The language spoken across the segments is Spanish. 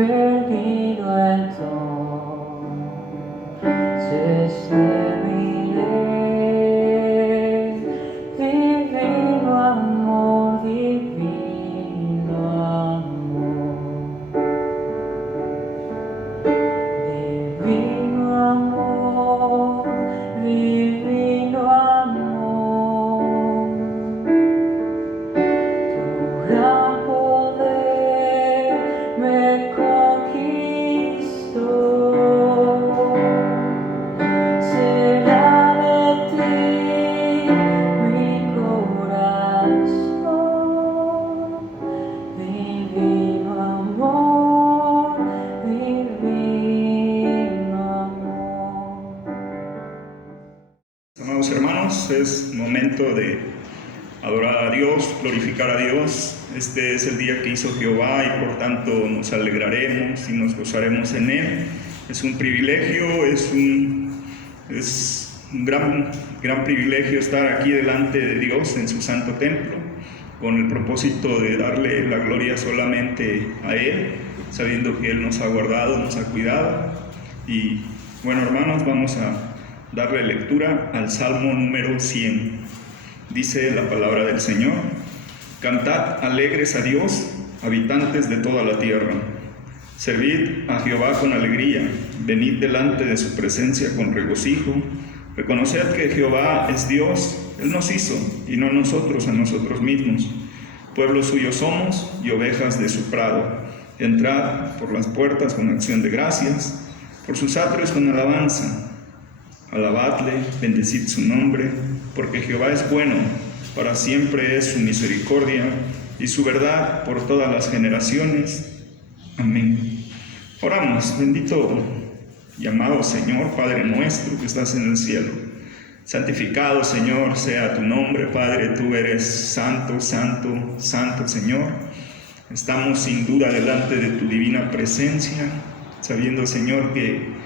perdido entonces serviré. Divino amor, divino amor, divino amor, divino amor. Tu gran poder me conquistó. Será de ti mi corazón. Divino amor, divino amor. Amados hermanos, es momento de adorar a Dios, glorificar a Dios. Este es el día que hizo Jehová y por tanto nos alegraremos y nos gozaremos en Él. Es un privilegio, es un gran privilegio estar aquí delante de Dios en su santo templo, con el propósito de darle la gloria solamente a Él, sabiendo que Él nos ha guardado, nos ha cuidado. Y bueno, hermanos, vamos a darle lectura al Salmo número 100. Dice la palabra del Señor: Cantad alegres a Dios, habitantes de toda la tierra. Servid a Jehová con alegría, venid delante de su presencia con regocijo. Reconoced que Jehová es Dios, Él nos hizo, y no nosotros a nosotros mismos. Pueblo suyo somos y ovejas de su prado. Entrad por las puertas con acción de gracias, por sus atrios con alabanza. Alabadle, bendecid su nombre, porque Jehová es bueno, para siempre es su misericordia y su verdad por todas las generaciones. Amén. Oramos. Bendito y amado Señor, Padre nuestro que estás en el cielo. Santificado, Señor, sea tu nombre, Padre. Tú eres santo, santo, santo, Señor. Estamos sin duda delante de tu divina presencia, sabiendo, Señor, que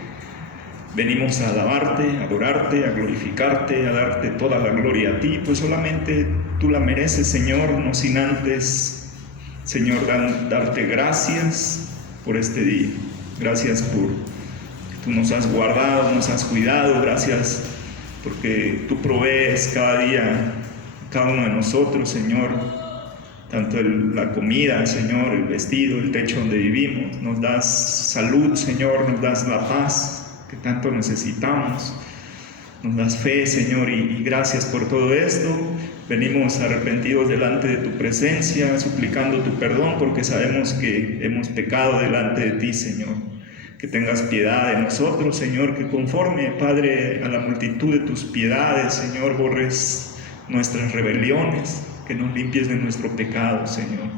venimos a alabarte, a adorarte, a glorificarte, a darte toda la gloria a ti, pues solamente tú la mereces, Señor, no sin antes, Señor, darte gracias por este día. Gracias por que tú nos has guardado, nos has cuidado. Gracias porque tú provees cada día, cada uno de nosotros, Señor, tanto la comida, Señor, el vestido, el techo donde vivimos. Nos das salud, Señor, nos das la paz que tanto necesitamos, nos das fe, Señor, y gracias por todo esto. Venimos arrepentidos delante de tu presencia, suplicando tu perdón, porque sabemos que hemos pecado delante de ti, Señor. Que tengas piedad de nosotros, Señor, que conforme, Padre, a la multitud de tus piedades, Señor, borres nuestras rebeliones, que nos limpies de nuestro pecado, Señor.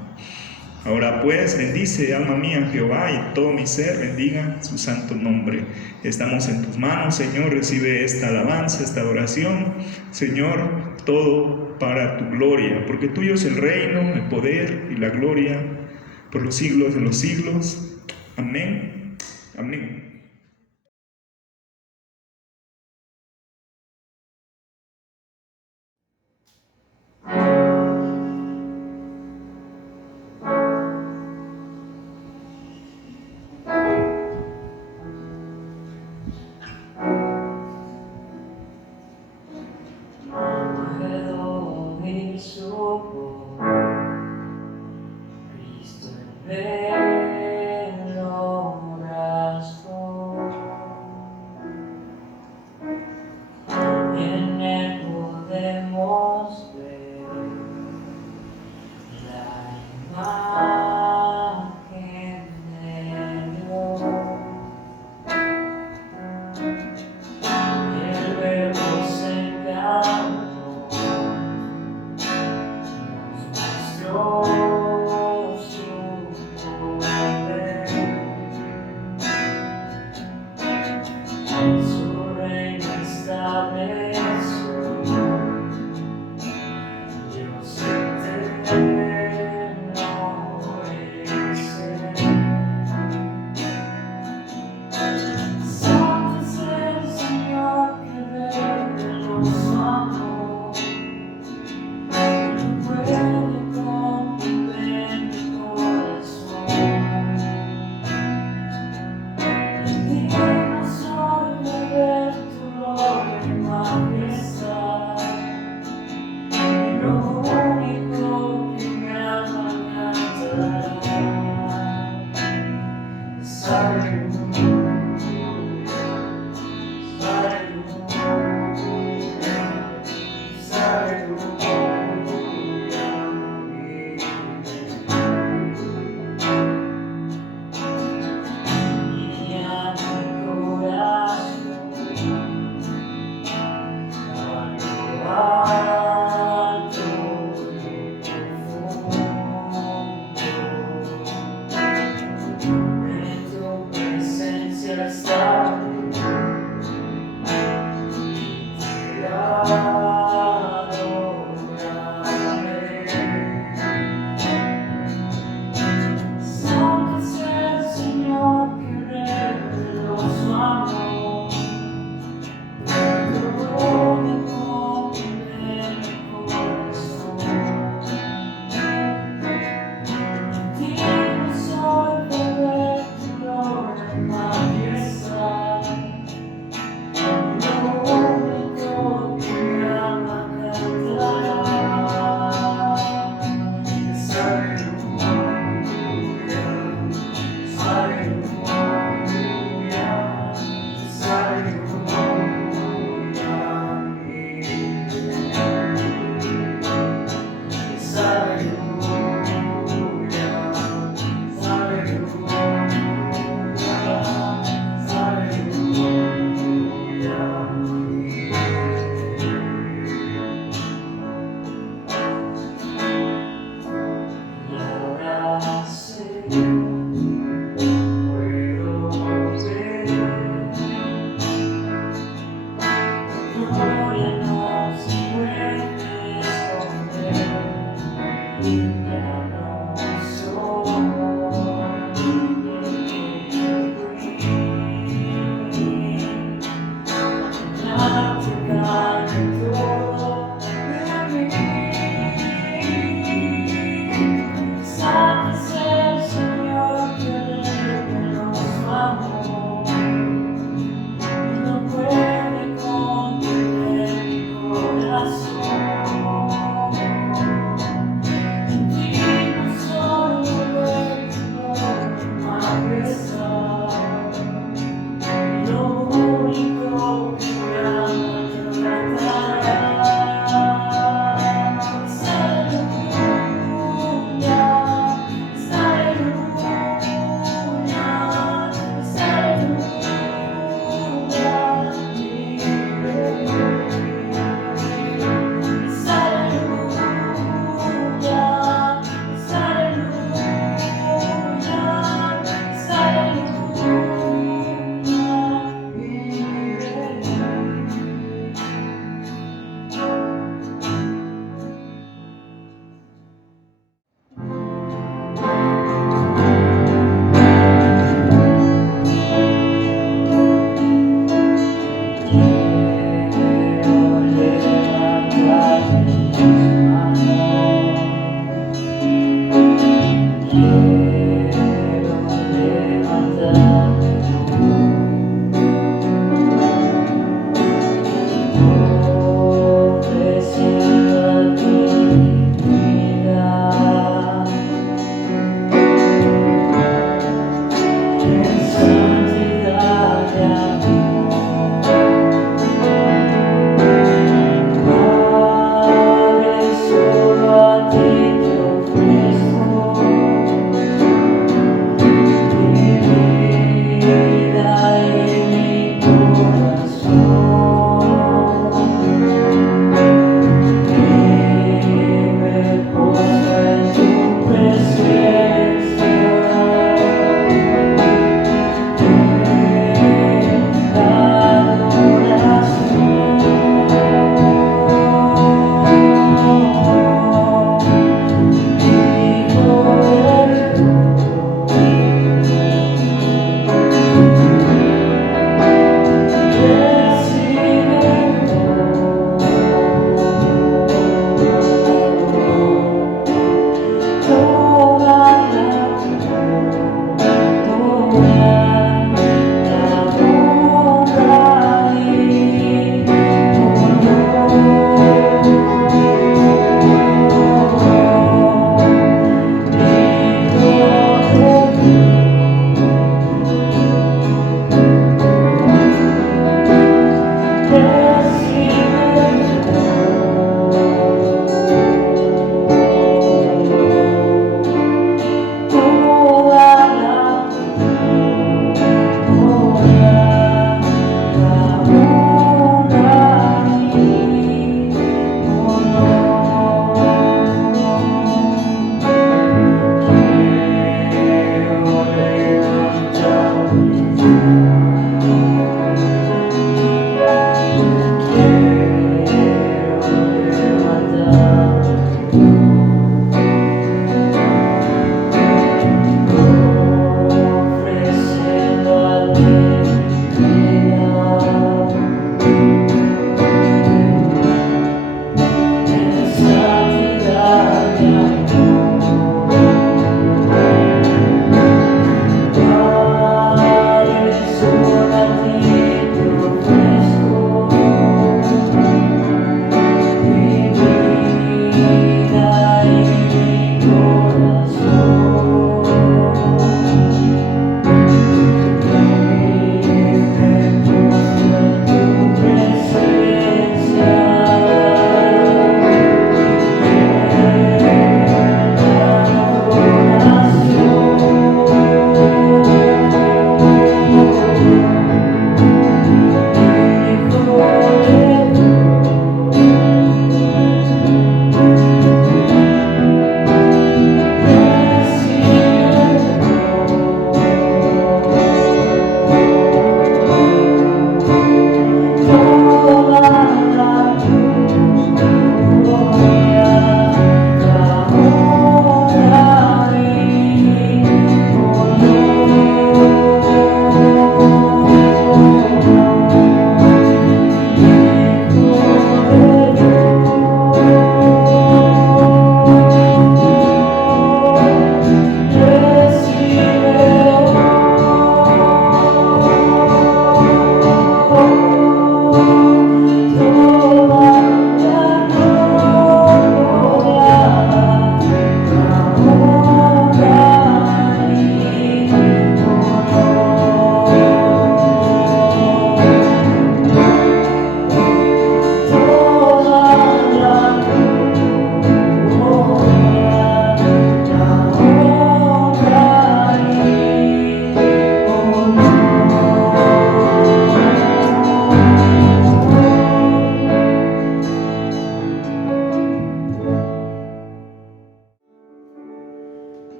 Ahora pues, bendice, alma mía, Jehová, y todo mi ser bendiga su santo nombre. Estamos en tus manos, Señor, recibe esta alabanza, esta adoración, Señor, todo para tu gloria, porque tuyo es el reino, el poder y la gloria por los siglos de los siglos. Amén. Amén. Cristo en velo rastro.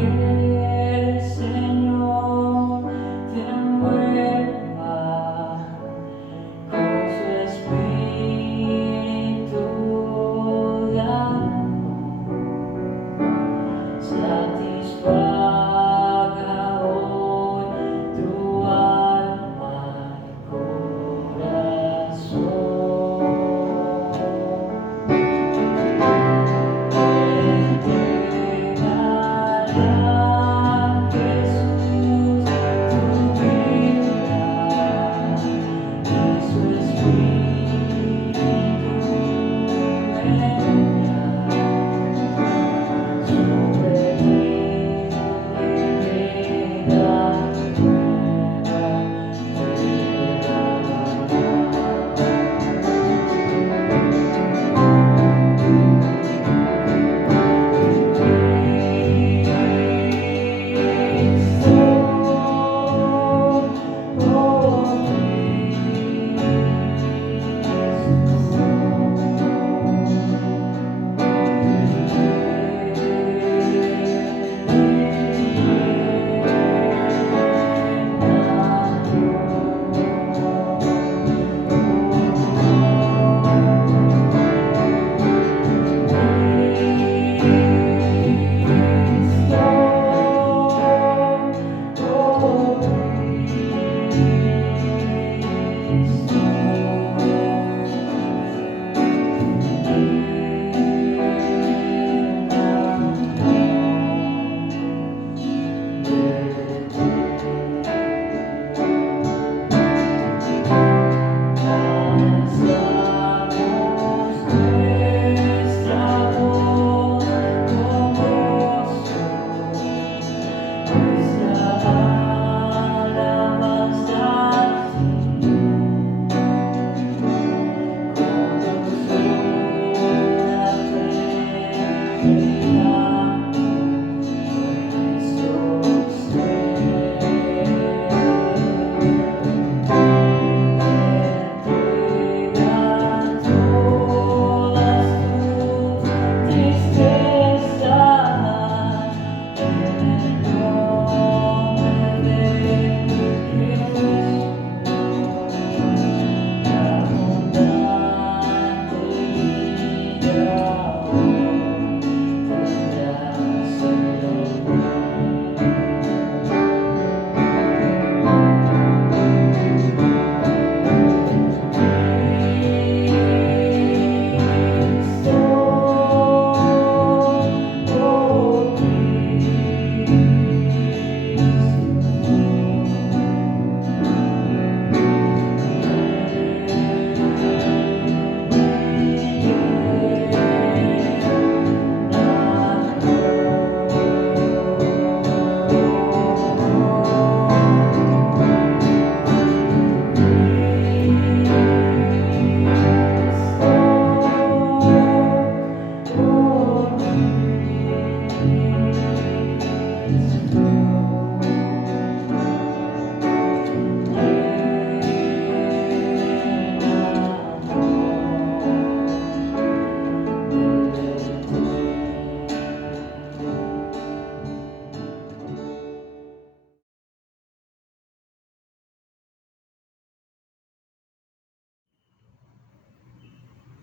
el Señor te envuelva con su espíritu de amor, satisfaga hoy tu alma y corazón. Entregará Jesús tu vida y su espíritu vendrá sobre ti, vida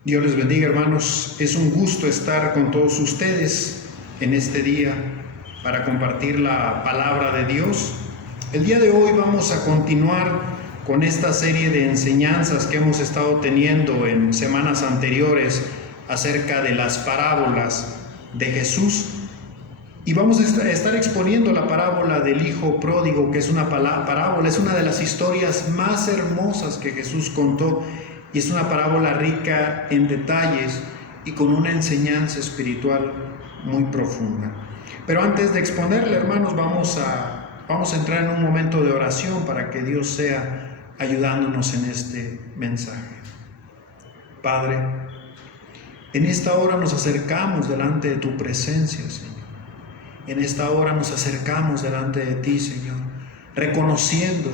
Dios les bendiga, hermanos. Es un gusto estar con todos ustedes en este día para compartir la palabra de Dios. El día de hoy vamos a continuar con esta serie de enseñanzas que hemos estado teniendo en semanas anteriores acerca de las parábolas de Jesús. Y vamos a estar exponiendo la parábola del Hijo Pródigo, que es una parábola, es una de las historias más hermosas que Jesús contó. Y es una parábola rica en detalles y con una enseñanza espiritual muy profunda. Pero antes de exponerla, hermanos, vamos a entrar en un momento de oración para que Dios sea ayudándonos en este mensaje. Padre, en esta hora nos acercamos delante de tu presencia, Señor. En esta hora nos acercamos delante de ti, Señor, reconociendo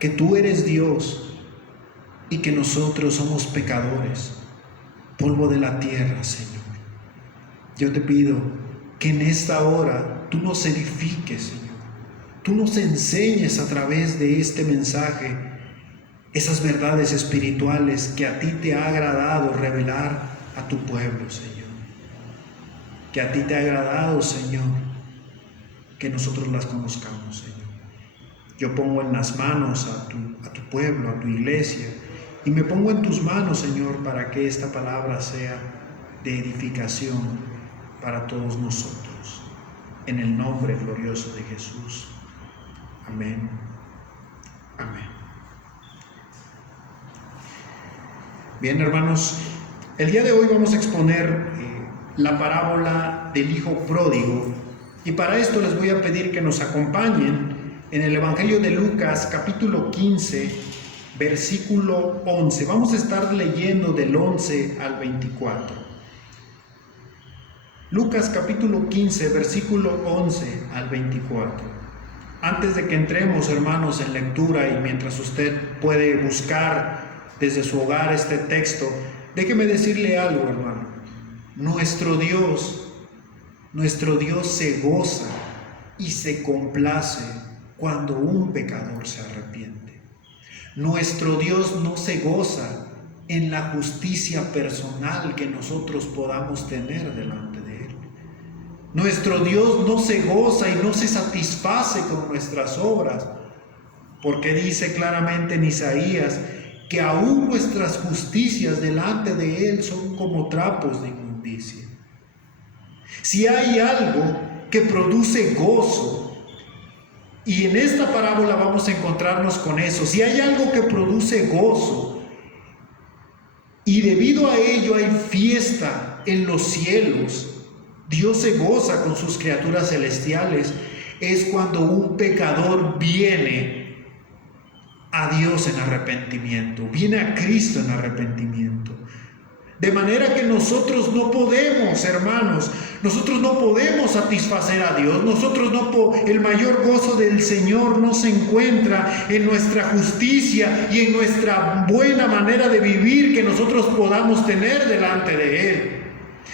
que tú eres Dios y que nosotros somos pecadores, polvo de la tierra, Señor. Yo te pido que en esta hora tú nos edifiques, Señor. Tú nos enseñes a través de este mensaje esas verdades espirituales que a ti te ha agradado revelar a tu pueblo, Señor. Que a ti te ha agradado, Señor, que nosotros las conozcamos, Señor. Yo pongo en las manos a tu pueblo, a tu iglesia, y me pongo en tus manos, Señor, para que esta palabra sea de edificación para todos nosotros. En el nombre glorioso de Jesús. Amén. Amén. Bien, hermanos, el día de hoy vamos a exponer la parábola del hijo pródigo, y para esto les voy a pedir que nos acompañen en el Evangelio de Lucas, capítulo 15, versículo 11. Vamos a estar leyendo del 11 al 24. Lucas capítulo 15, versículo 11 al 24. Antes de que entremos, hermanos, en lectura, y mientras usted puede buscar desde su hogar este texto, déjeme decirle algo, hermano. Nuestro Dios se goza y se complace cuando un pecador se arrepiente. Nuestro Dios no se goza en la justicia personal que nosotros podamos tener delante de Él. Nuestro Dios no se goza y no se satisface con nuestras obras, porque dice claramente en Isaías que aún nuestras justicias delante de Él son como trapos de inmundicia. Si hay algo que produce gozo, y en esta parábola vamos a encontrarnos con eso, si hay algo que produce gozo, y debido a ello hay fiesta en los cielos, Dios se goza con sus criaturas celestiales, es cuando un pecador viene a Dios en arrepentimiento, viene a Cristo en arrepentimiento. De manera que nosotros no podemos, hermanos, nosotros no podemos satisfacer a Dios. El mayor gozo del Señor no se encuentra en nuestra justicia y en nuestra buena manera de vivir que nosotros podamos tener delante de Él,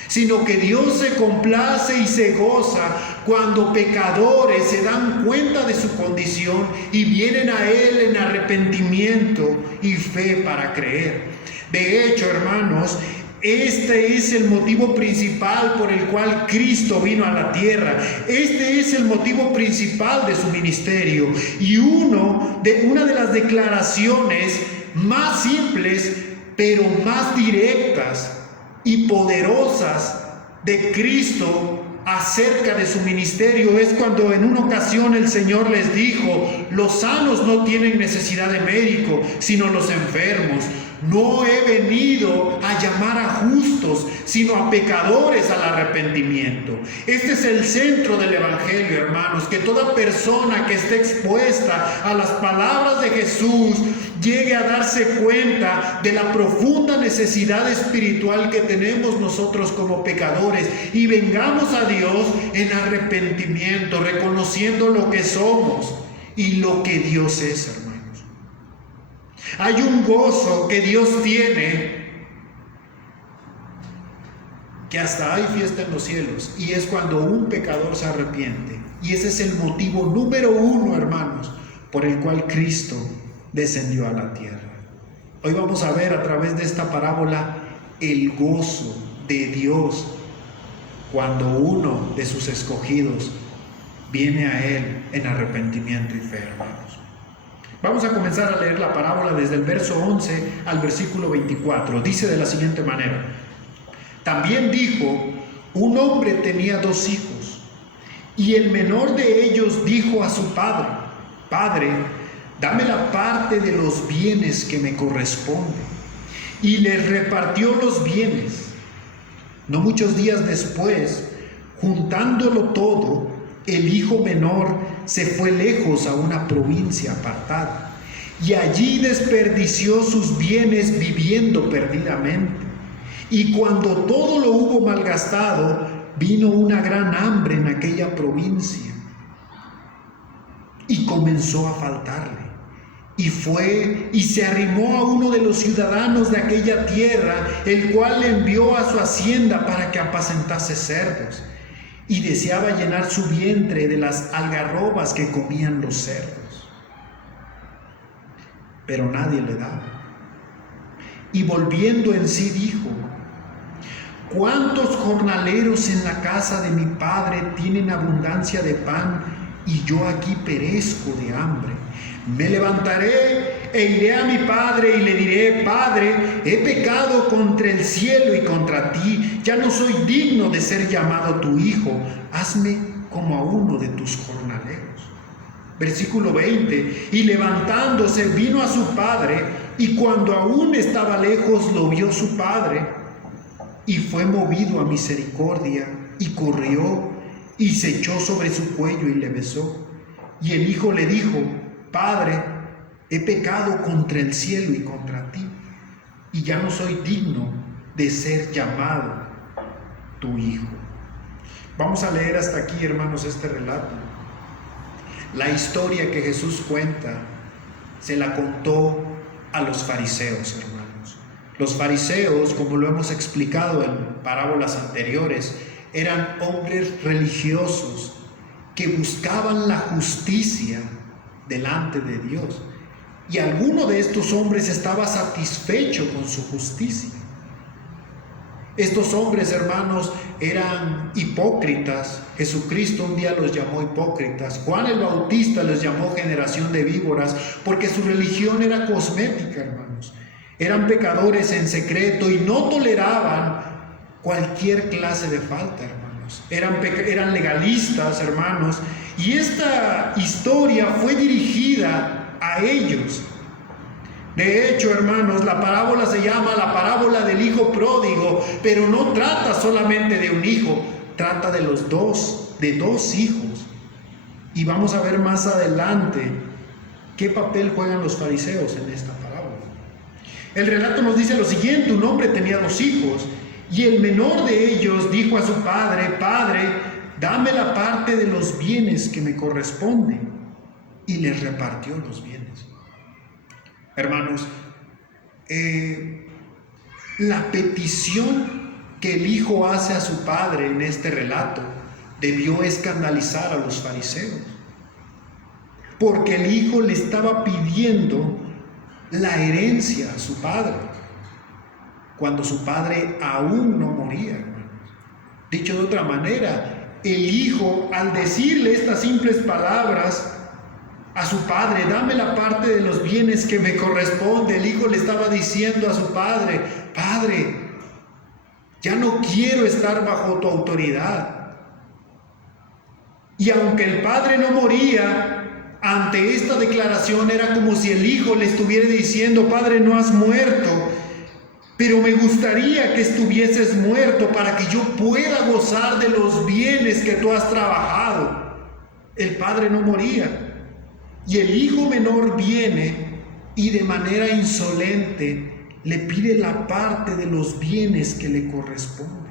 sino que Dios se complace y se goza cuando pecadores se dan cuenta de su condición y vienen a Él en arrepentimiento y fe para creer. De hecho, hermanos, este es el motivo principal por el cual Cristo vino a la tierra. Este es el motivo principal de su ministerio. Y una de las declaraciones más simples, pero más directas y poderosas de Cristo acerca de su ministerio es cuando en una ocasión el Señor les dijo: los sanos no tienen necesidad de médico, sino los enfermos. No he venido a llamar a justos, sino a pecadores al arrepentimiento. Este es el centro del Evangelio, hermanos, que toda persona que esté expuesta a las palabras de Jesús llegue a darse cuenta de la profunda necesidad espiritual que tenemos nosotros como pecadores y vengamos a Dios en arrepentimiento, reconociendo lo que somos y lo que Dios es, hermanos. Hay un gozo que Dios tiene, que hasta hay fiesta en los cielos, y es cuando un pecador se arrepiente. Y ese es el motivo número uno, hermanos, por el cual Cristo descendió a la tierra. Hoy vamos a ver a través de esta parábola el gozo de Dios cuando uno de sus escogidos viene a Él en arrepentimiento y fe, hermanos. Vamos a comenzar a leer la parábola desde el verso 11 al versículo 24. Dice de la siguiente manera: también dijo: un hombre tenía 2 hijos, y el menor de ellos dijo a su padre: Padre, dame la parte de los bienes que me corresponde. Y les repartió los bienes. No muchos días después, juntándolo todo, el hijo menor se fue lejos a una provincia apartada, y allí desperdició sus bienes viviendo perdidamente. Y cuando todo lo hubo malgastado, vino una gran hambre en aquella provincia, y comenzó a faltarle. Y fue y se arrimó a uno de los ciudadanos de aquella tierra, el cual le envió a su hacienda para que apacentase cerdos. y deseaba llenar su vientre de las algarrobas que comían los cerdos. Pero nadie le daba. Y volviendo en sí dijo: ¿cuántos jornaleros en la casa de mi padre tienen abundancia de pan y yo aquí perezco de hambre? Me levantaré e iré a mi padre y le diré: Padre, he pecado contra el cielo y contra ti, ya no soy digno de ser llamado tu hijo, hazme como a uno de tus jornaleros. Versículo 20, y levantándose vino a su padre, y cuando aún estaba lejos lo vio su padre, y fue movido a misericordia, y corrió, y se echó sobre su cuello y le besó. Y el hijo le dijo: Padre, he pecado contra el cielo y contra ti, y ya no soy digno de ser llamado tu hijo. Vamos a leer hasta aquí, hermanos, este relato. La historia que Jesús cuenta se la contó a los fariseos, hermanos. Los fariseos, como lo hemos explicado en parábolas anteriores, eran hombres religiosos que buscaban la justicia delante de Dios. Y alguno de estos hombres estaba satisfecho con su justicia. Estos hombres, hermanos, eran hipócritas. Jesucristo un día los llamó hipócritas. Juan el Bautista les llamó generación de víboras, porque su religión era cosmética, hermanos. Eran pecadores en secreto y no toleraban cualquier clase de falta, hermanos. Eran legalistas, hermanos. Y esta historia fue dirigida a ellos. De hecho, hermanos, la parábola se llama la parábola del hijo pródigo, pero no trata solamente de un hijo, trata de dos hijos. Y vamos a ver más adelante qué papel juegan los fariseos en esta parábola. El relato nos dice lo siguiente: un hombre tenía 2 hijos, y el menor de ellos dijo a su padre: Padre, dame la parte de los bienes que me corresponden. Y les repartió los bienes. Hermanos, la petición que el hijo hace a su padre en este relato debió escandalizar a los fariseos, porque el hijo le estaba pidiendo la herencia a su padre, cuando su padre aún no moría, hermanos. Dicho de otra manera, el hijo, al decirle estas simples palabras a su padre: dame la parte de los bienes que me corresponde, el hijo le estaba diciendo a su padre: Padre, ya no quiero estar bajo tu autoridad. Y aunque el padre no moría, ante esta declaración era como si el hijo le estuviera diciendo: Padre, no has muerto, pero me gustaría que estuvieses muerto para que yo pueda gozar de los bienes que tú has trabajado. El padre no moría. Y el hijo menor viene y de manera insolente le pide la parte de los bienes que le corresponden.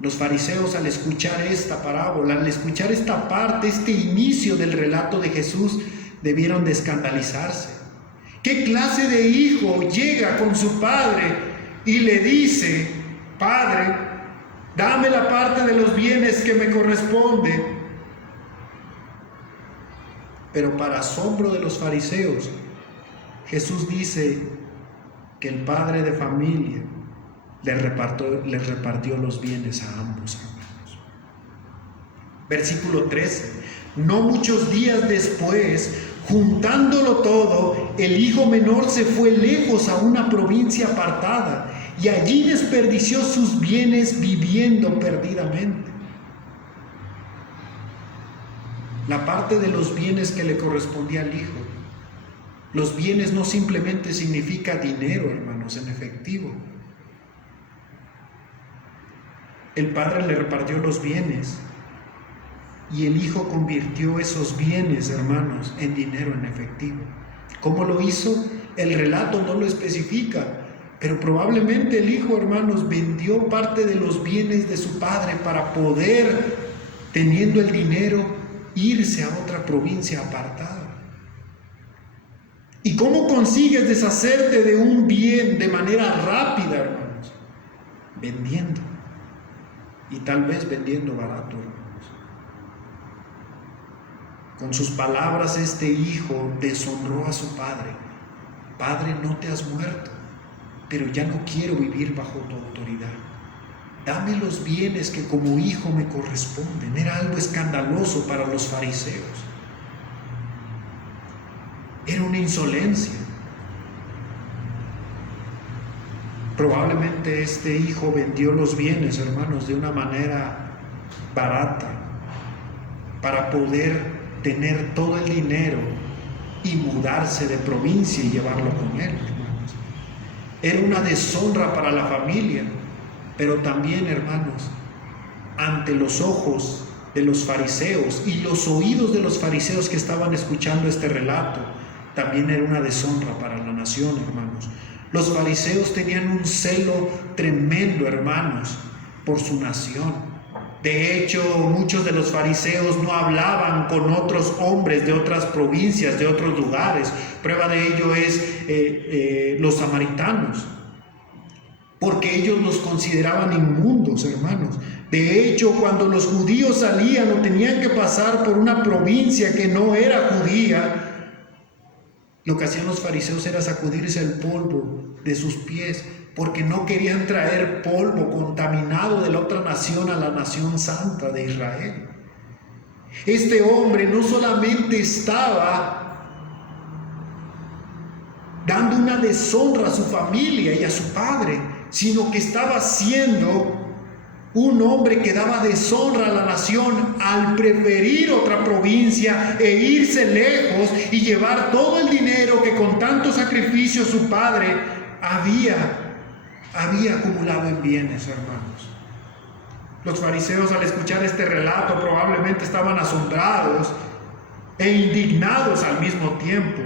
Los fariseos, al escuchar esta parábola, al escuchar esta parte, este inicio del relato de Jesús, debieron de escandalizarse. ¿Qué clase de hijo llega con su padre y le dice: Padre, dame la parte de los bienes que me corresponde? Pero para asombro de los fariseos, Jesús dice que el padre de familia les repartió los bienes a ambos hermanos. Versículo 13. No muchos días después, juntándolo todo, el hijo menor se fue lejos a una provincia apartada y allí desperdició sus bienes viviendo perdidamente. La parte de los bienes que le correspondía al hijo. Los bienes no simplemente significa dinero, hermanos, en efectivo. El padre le repartió los bienes y el hijo convirtió esos bienes, hermanos, en dinero en efectivo. ¿Cómo lo hizo? El relato no lo especifica, pero probablemente el hijo, hermanos, vendió parte de los bienes de su padre para poder, teniendo el dinero, irse a otra provincia apartada. ¿Y cómo consigues deshacerte de un bien de manera rápida, hermanos? Vendiendo. y tal vez vendiendo barato, hermanos. Con sus palabras este hijo deshonró a su padre. Padre, no te has muerto, pero ya no quiero vivir bajo tu autoridad. Dame los bienes que como hijo me corresponden. Era algo escandaloso para los fariseos. Era una insolencia. Probablemente este hijo vendió los bienes, hermanos, de una manera barata para poder tener todo el dinero y mudarse de provincia y llevarlo con él, hermanos. Era una deshonra para la familia, pero también, hermanos, ante los ojos de los fariseos y los oídos de los fariseos que estaban escuchando este relato, también era una deshonra para la nación, hermanos. Los fariseos tenían un celo tremendo, hermanos, por su nación. De hecho, muchos de los fariseos no hablaban con otros hombres de otras provincias, de otros lugares. Prueba de ello es los samaritanos, porque ellos los consideraban inmundos, hermanos. De hecho, cuando los judíos salían o tenían que pasar por una provincia que no era judía, lo que hacían los fariseos era sacudirse el polvo de sus pies, porque no querían traer polvo contaminado de la otra nación a la nación santa de Israel. Este hombre no solamente estaba dando una deshonra a su familia y a su padre, sino que estaba siendo un hombre que daba deshonra a la nación al preferir otra provincia e irse lejos y llevar todo el dinero que con tanto sacrificio su padre había acumulado en bienes, hermanos. Los fariseos, al escuchar este relato, probablemente estaban asombrados e indignados al mismo tiempo.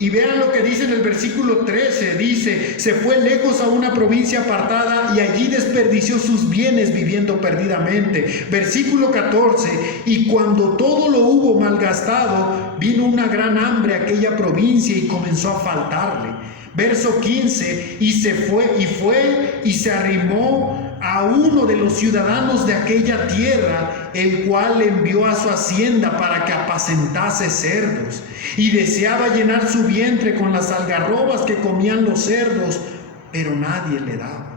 Y vean lo que dice en el versículo 13, dice: se fue lejos a una provincia apartada y allí desperdició sus bienes viviendo perdidamente. Versículo 14, y cuando todo lo hubo malgastado, vino una gran hambre a aquella provincia y comenzó a faltarle. Verso 15, y fue y se arrimó a uno de los ciudadanos de aquella tierra, el cual le envió a su hacienda para que apacentase cerdos, y deseaba llenar su vientre con las algarrobas que comían los cerdos, pero nadie le daba.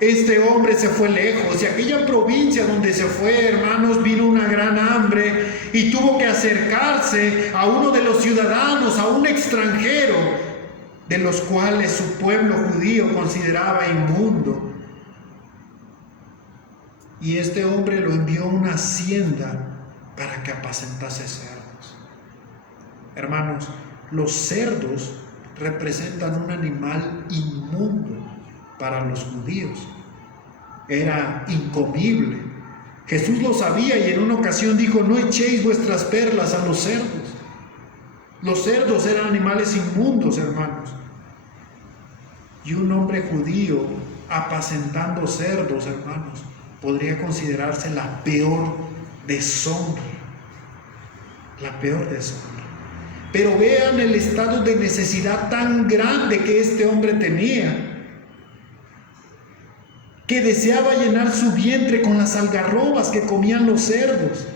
Este hombre se fue lejos, y aquella provincia donde se fue, hermanos, vino una gran hambre y tuvo que acercarse a uno de los ciudadanos, a un extranjero, de los cuales su pueblo judío consideraba inmundo. Y este hombre lo envió a una hacienda para que apacentase cerdos. Hermanos, los cerdos representan un animal inmundo para los judíos. Era incomible. Jesús lo sabía y en una ocasión dijo: no echéis vuestras perlas a los cerdos. Los cerdos eran animales inmundos, hermanos. Y un hombre judío apacentando cerdos, hermanos, podría considerarse la peor deshonra. La peor deshonra. Pero vean el estado de necesidad tan grande que este hombre tenía, que deseaba llenar su vientre con las algarrobas que comían los cerdos.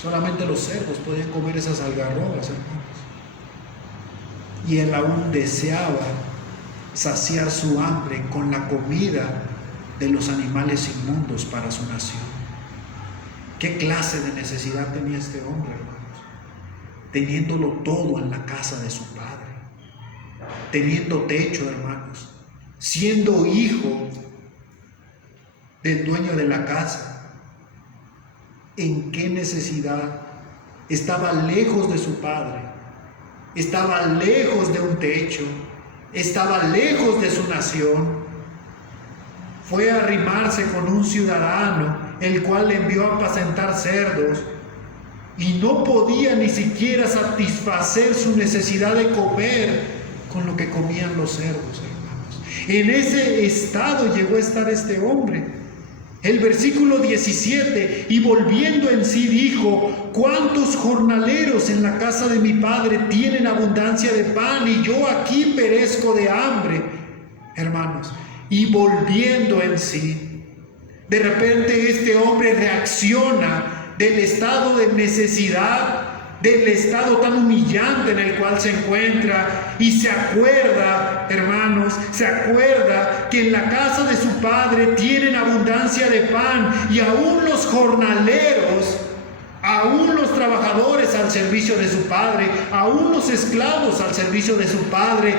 Solamente los cerdos podían comer esas algarrobas, hermanos. Y él aún deseaba saciar su hambre con la comida de los animales inmundos para su nación. ¿Qué clase de necesidad tenía este hombre, hermanos? Teniéndolo todo en la casa de su padre, teniendo techo, hermanos, siendo hijo del dueño de la casa. ¿En qué necesidad? Estaba lejos de su padre, estaba lejos de un techo, estaba lejos de su nación. Fue a arrimarse con un ciudadano, el cual le envió a apacentar cerdos, y no podía ni siquiera satisfacer su necesidad de comer con lo que comían los cerdos, hermanos. En ese estado llegó a estar este hombre. El versículo 17, y volviendo en sí dijo: ¿cuántos jornaleros en la casa de mi padre tienen abundancia de pan y yo aquí perezco de hambre? Hermanos, y volviendo en sí, de repente este hombre reacciona del estado de necesidad, del estado tan humillante en el cual se encuentra, y se acuerda, hermanos, se acuerda que en la casa de su padre tienen abundancia de pan, y aún los jornaleros, aún los trabajadores al servicio de su padre, aún los esclavos al servicio de su padre,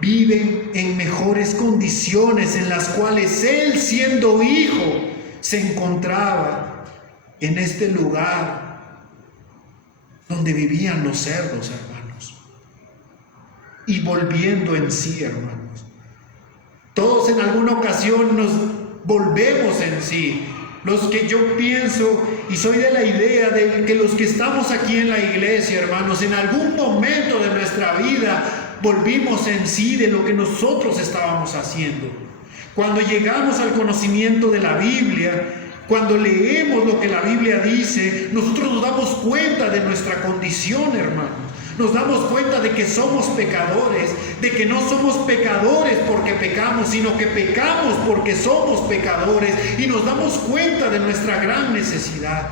viven en mejores condiciones en las cuales él, siendo hijo, se encontraba en este lugar donde vivían los cerdos, hermanos. Y volviendo en sí, hermanos, todos en alguna ocasión nos volvemos en sí. Los que yo pienso y soy de la idea de que los que estamos aquí en la iglesia, hermanos, en algún momento de nuestra vida volvimos en sí de lo que nosotros estábamos haciendo. Cuando llegamos al conocimiento de la Biblia, cuando leemos lo que la Biblia dice, nosotros nos damos cuenta de nuestra condición, hermanos. Nos damos cuenta de que somos pecadores, de que no somos pecadores porque pecamos, sino que pecamos porque somos pecadores, y nos damos cuenta de nuestra gran necesidad.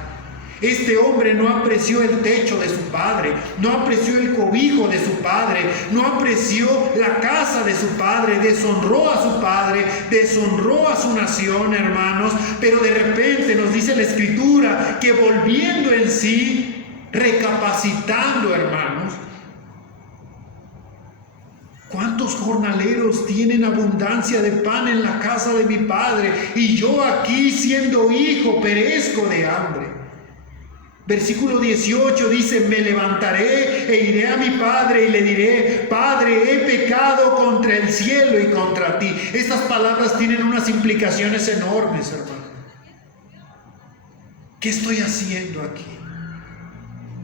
Este hombre no apreció el techo de su padre, no apreció el cobijo de su padre, no apreció la casa de su padre, deshonró a su padre, deshonró a su nación, hermanos, pero de repente nos dice la Escritura que volviendo en sí, recapacitando, hermanos, ¿cuántos jornaleros tienen abundancia de pan en la casa de mi padre? Y yo aquí, siendo hijo, perezco de hambre. Versículo 18 dice: me levantaré e iré a mi padre y le diré: Padre, he pecado contra el cielo y contra ti. Estas palabras tienen unas implicaciones enormes, hermano. ¿Qué estoy haciendo aquí?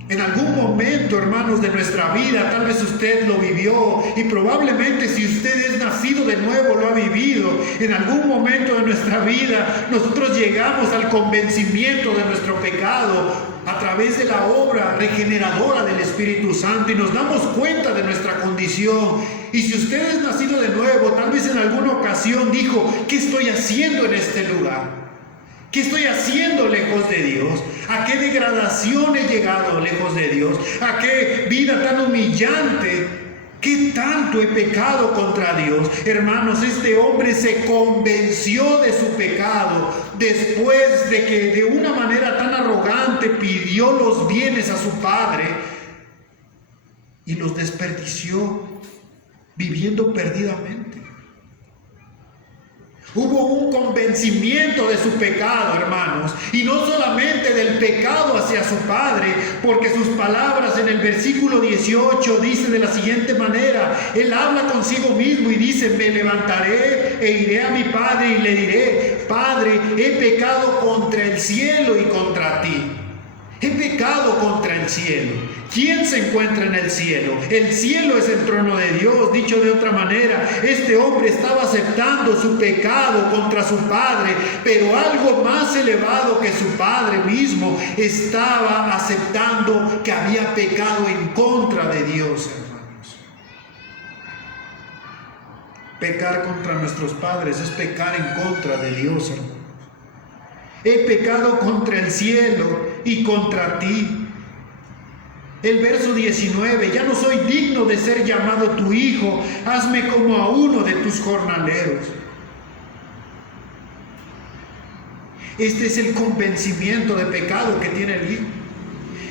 En algún momento, hermanos, de nuestra vida, tal vez usted lo vivió, y probablemente si usted es nacido de nuevo lo ha vivido. En algún momento de nuestra vida nosotros llegamos al convencimiento de nuestro pecado a través de la obra regeneradora del Espíritu Santo, y nos damos cuenta de nuestra condición. Y si usted es nacido de nuevo, tal vez en alguna ocasión dijo: ¿qué estoy haciendo en este lugar? ¿Qué estoy haciendo lejos de Dios? ¿A qué degradación he llegado lejos de Dios? ¿A qué vida tan humillante? ¿Qué tanto he pecado contra Dios? Hermanos, este hombre se convenció de su pecado después de que de una manera tan arrogante pidió los bienes a su padre y los desperdició viviendo perdidamente. Hubo un convencimiento de su pecado, hermanos, y no solamente del pecado hacia su padre, porque sus palabras en el versículo 18 dice de la siguiente manera: él habla consigo mismo y dice: me levantaré e iré a mi padre y le diré: Padre, he pecado contra el cielo y contra ti. He pecado contra el cielo. ¿Quién se encuentra en el cielo? El cielo es el trono de Dios. Dicho de otra manera, este hombre estaba aceptando su pecado contra su padre, pero algo más elevado que su padre mismo, estaba aceptando que había pecado en contra de Dios, hermanos. Pecar contra nuestros padres es pecar en contra de Dios, hermanos. He pecado contra el cielo y contra ti. El verso 19: ya no soy digno de ser llamado tu hijo, hazme como a uno de tus jornaleros. Este es el convencimiento de pecado que tiene el hijo.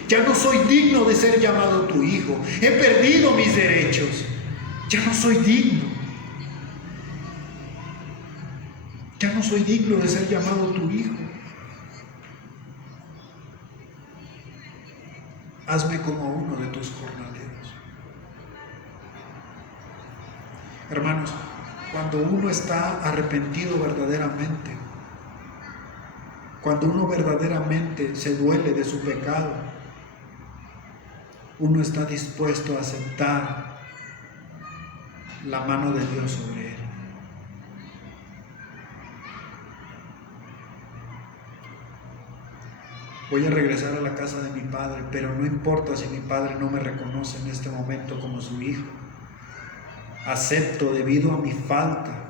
Ya no soy digno de ser llamado tu hijo, he perdido mis derechos, ya no soy digno. Ya no soy digno de ser llamado tu hijo. Hazme como uno de tus jornaleros. Hermanos, cuando uno está arrepentido verdaderamente, cuando uno verdaderamente se duele de su pecado, uno está dispuesto a aceptar la mano de Dios sobre él. voy a regresar a la casa de mi padre, pero no importa si mi padre no me reconoce en este momento como su hijo. Acepto, debido a mi falta,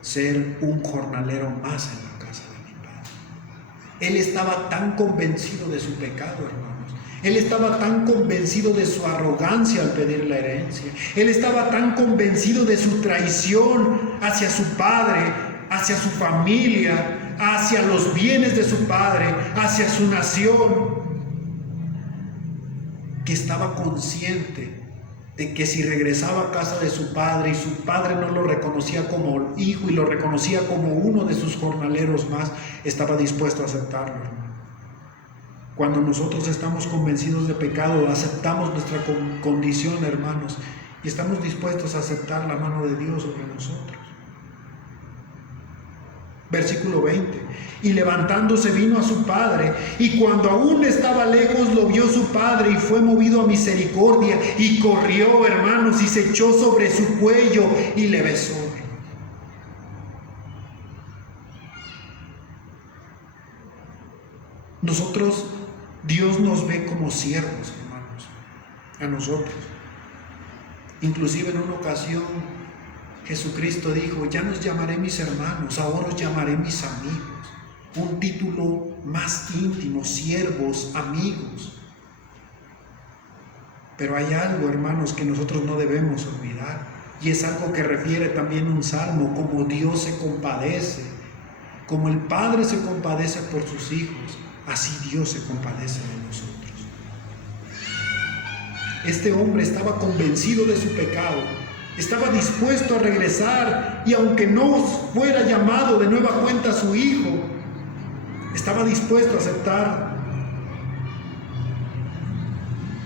ser un jornalero más en la casa de mi padre. Él estaba tan convencido de su pecado, hermanos. Él estaba tan convencido de su arrogancia al pedir la herencia. Él estaba tan convencido de su traición hacia su padre, hacia su familia, hacia los bienes de su padre, hacia su nación, que estaba consciente de que si regresaba a casa de su padre y su padre no lo reconocía como hijo y lo reconocía como uno de sus jornaleros más, estaba dispuesto a aceptarlo, hermano. Cuando nosotros estamos convencidos de pecado, aceptamos nuestra condición, hermanos, y estamos dispuestos a aceptar la mano de Dios sobre nosotros. Versículo 20. Y levantándose vino a su padre, y cuando aún estaba lejos lo vio su padre, y fue movido a misericordia, y corrió, hermanos, y se echó sobre su cuello y le besó. Nosotros, Dios nos ve como siervos, hermanos, a nosotros. Inclusive en una ocasión Jesucristo dijo: ya no os llamaré mis hermanos, ahora os llamaré mis amigos. Un título más íntimo: siervos, amigos. Pero hay algo, hermanos, que nosotros no debemos olvidar, y es algo que refiere también un salmo: como Dios se compadece, como el Padre se compadece por sus hijos, así Dios se compadece de nosotros. Este hombre estaba convencido de su pecado, estaba dispuesto a regresar, y aunque no fuera llamado de nueva cuenta su hijo, estaba dispuesto a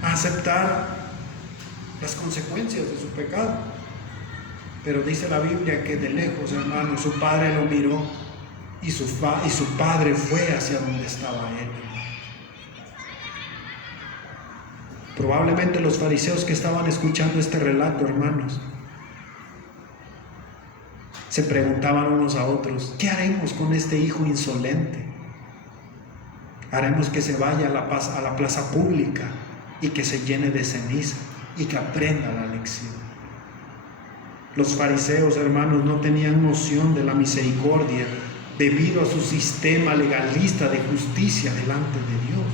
aceptar las consecuencias de su pecado. Pero dice la Biblia que de lejos, hermanos, su padre lo miró, y su padre fue hacia donde estaba él. Probablemente los fariseos que estaban escuchando este relato, hermanos, se preguntaban unos a otros: ¿qué haremos con este hijo insolente? Haremos que se vaya a la plaza pública y que se llene de ceniza y que aprenda la lección. Los fariseos, hermanos, no tenían noción de la misericordia debido a su sistema legalista de justicia delante de Dios.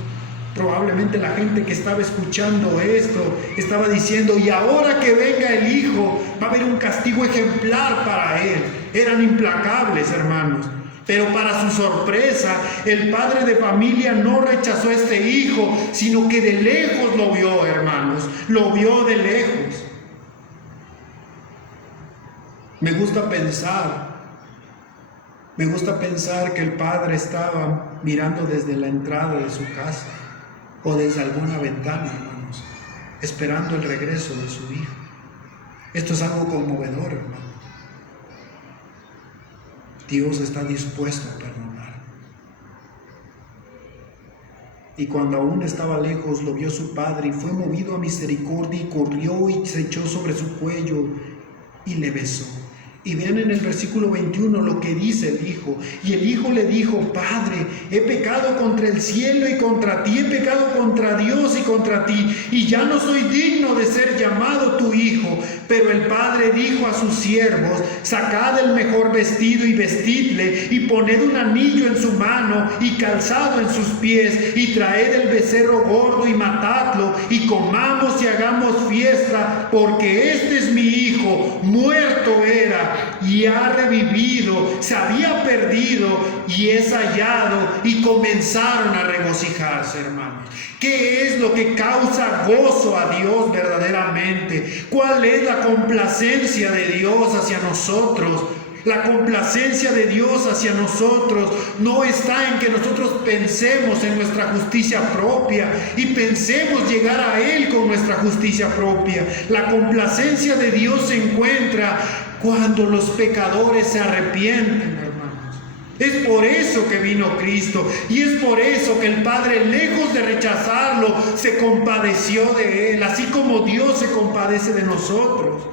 Probablemente la gente que estaba escuchando esto estaba diciendo: y ahora que venga el hijo, va a haber un castigo ejemplar para él. Eran implacables, hermanos. Pero para su sorpresa, el padre de familia no rechazó a este hijo, sino que de lejos lo vio, hermanos. Lo vio de lejos. Me gusta pensar que el padre estaba mirando desde la entrada de su casa o desde alguna ventana, hermanos, esperando el regreso de su hijo. Esto es algo conmovedor, hermanos. Dios está dispuesto a perdonar. Y cuando aún estaba lejos, lo vio su padre, y fue movido a misericordia, y corrió y se echó sobre su cuello y le besó. Y vean en el versículo 21 lo que dice el hijo. Y el hijo le dijo: Padre, he pecado contra el cielo y contra ti, he pecado contra Dios y contra ti, y ya no soy digno de ser llamado tu hijo. Pero el padre dijo a sus siervos: sacad el mejor vestido y vestidle, y poned un anillo en su mano y calzado en sus pies, y traed el becerro gordo y matadlo, y comamos y hagamos fiesta, porque este es mi hijo, muerto era y ha revivido, se había perdido y es hallado. Y comenzaron a regocijarse, hermanos. ¿Qué es lo que causa gozo a Dios verdaderamente? ¿Cuál es la complacencia de Dios hacia nosotros? La complacencia de Dios hacia nosotros no está en que nosotros pensemos en nuestra justicia propia y pensemos llegar a Él con nuestra justicia propia. La complacencia de Dios se encuentra cuando los pecadores se arrepienten, hermanos. Es por eso que vino Cristo, y es por eso que el Padre, lejos de rechazarlo, se compadeció de Él, así como Dios se compadece de nosotros.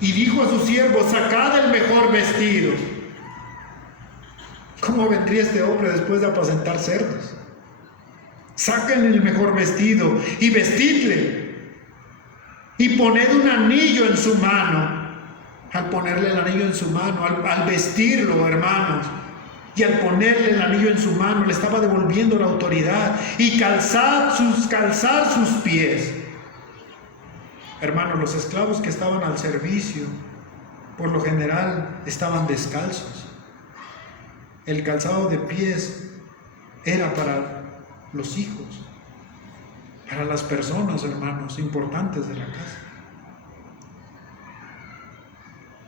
Y dijo a sus siervos: sacad el mejor vestido. ¿Cómo vendría este hombre después de apacentar cerdos? Sáquenle el mejor vestido y vestidle, y poned un anillo en su mano. Al ponerle el anillo en su mano, al vestirlo, hermanos, y al ponerle el anillo en su mano, le estaba devolviendo la autoridad, y calzar sus pies. Hermanos, los esclavos que estaban al servicio, por lo general, estaban descalzos. El calzado de pies era para los hijos, para las personas, hermanos, importantes de la casa.